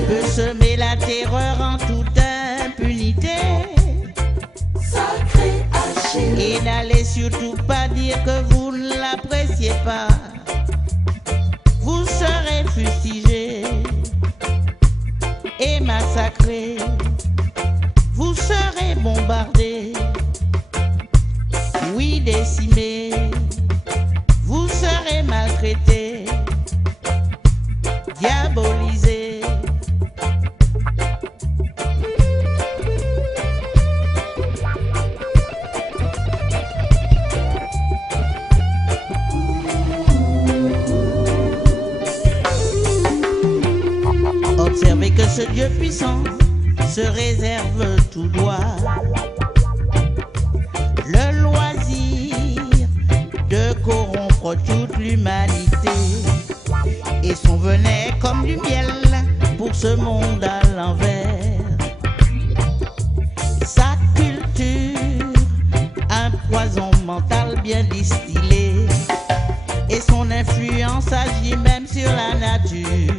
peut semer la terreur en toute impunité. Sacré Achille. Et n'allez surtout pas dire que vous ne l'appréciez pas. Vous serez fustigé et massacré. Vous serez bombardé, oui décimé. Vous serez maltraité, diabolisé. Observez que ce Dieu puissant se réserve tout droit le loisir de corrompre toute l'humanité, et son venin est comme du miel pour ce monde à l'envers. Sa culture, un poison mental bien distillé, et son influence agit même sur la nature,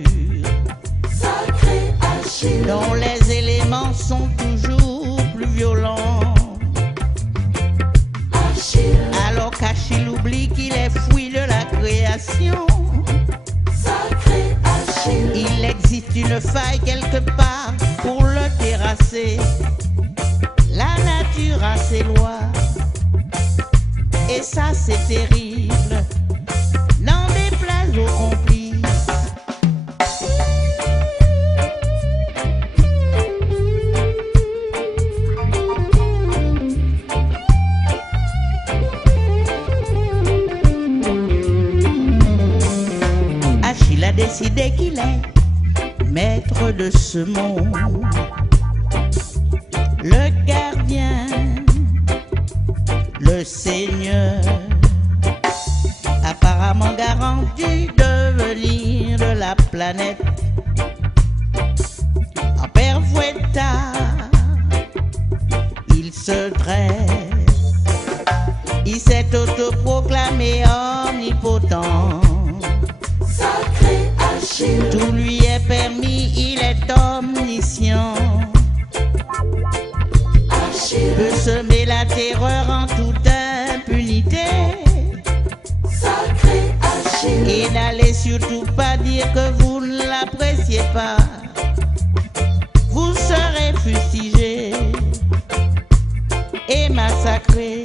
Sacré Achille. dont les éléments sont toujours plus violents. Achille. Alors qu'Achille oublie qu'il est fruit de la création. Sacré Achille. Il existe une faille quelque part pour le terrasser. La nature a ses lois, et ça c'est terrible. N'en déplaise aux complices. Achille a décidé qu'il est maître de ce monde, le gardien, le seigneur, apparemment garanti devenir de la planète. En père Fouettard, il se dresse, il s'est autoproclamé omnipotent. Sacré Achille. Tout lui est permis, il est omniscient. Achille. Peut semer la terreur en toute impunité. Sacré Achille. Et n'allez surtout pas dire que vous ne l'appréciez pas. Vous serez fustigé et massacré.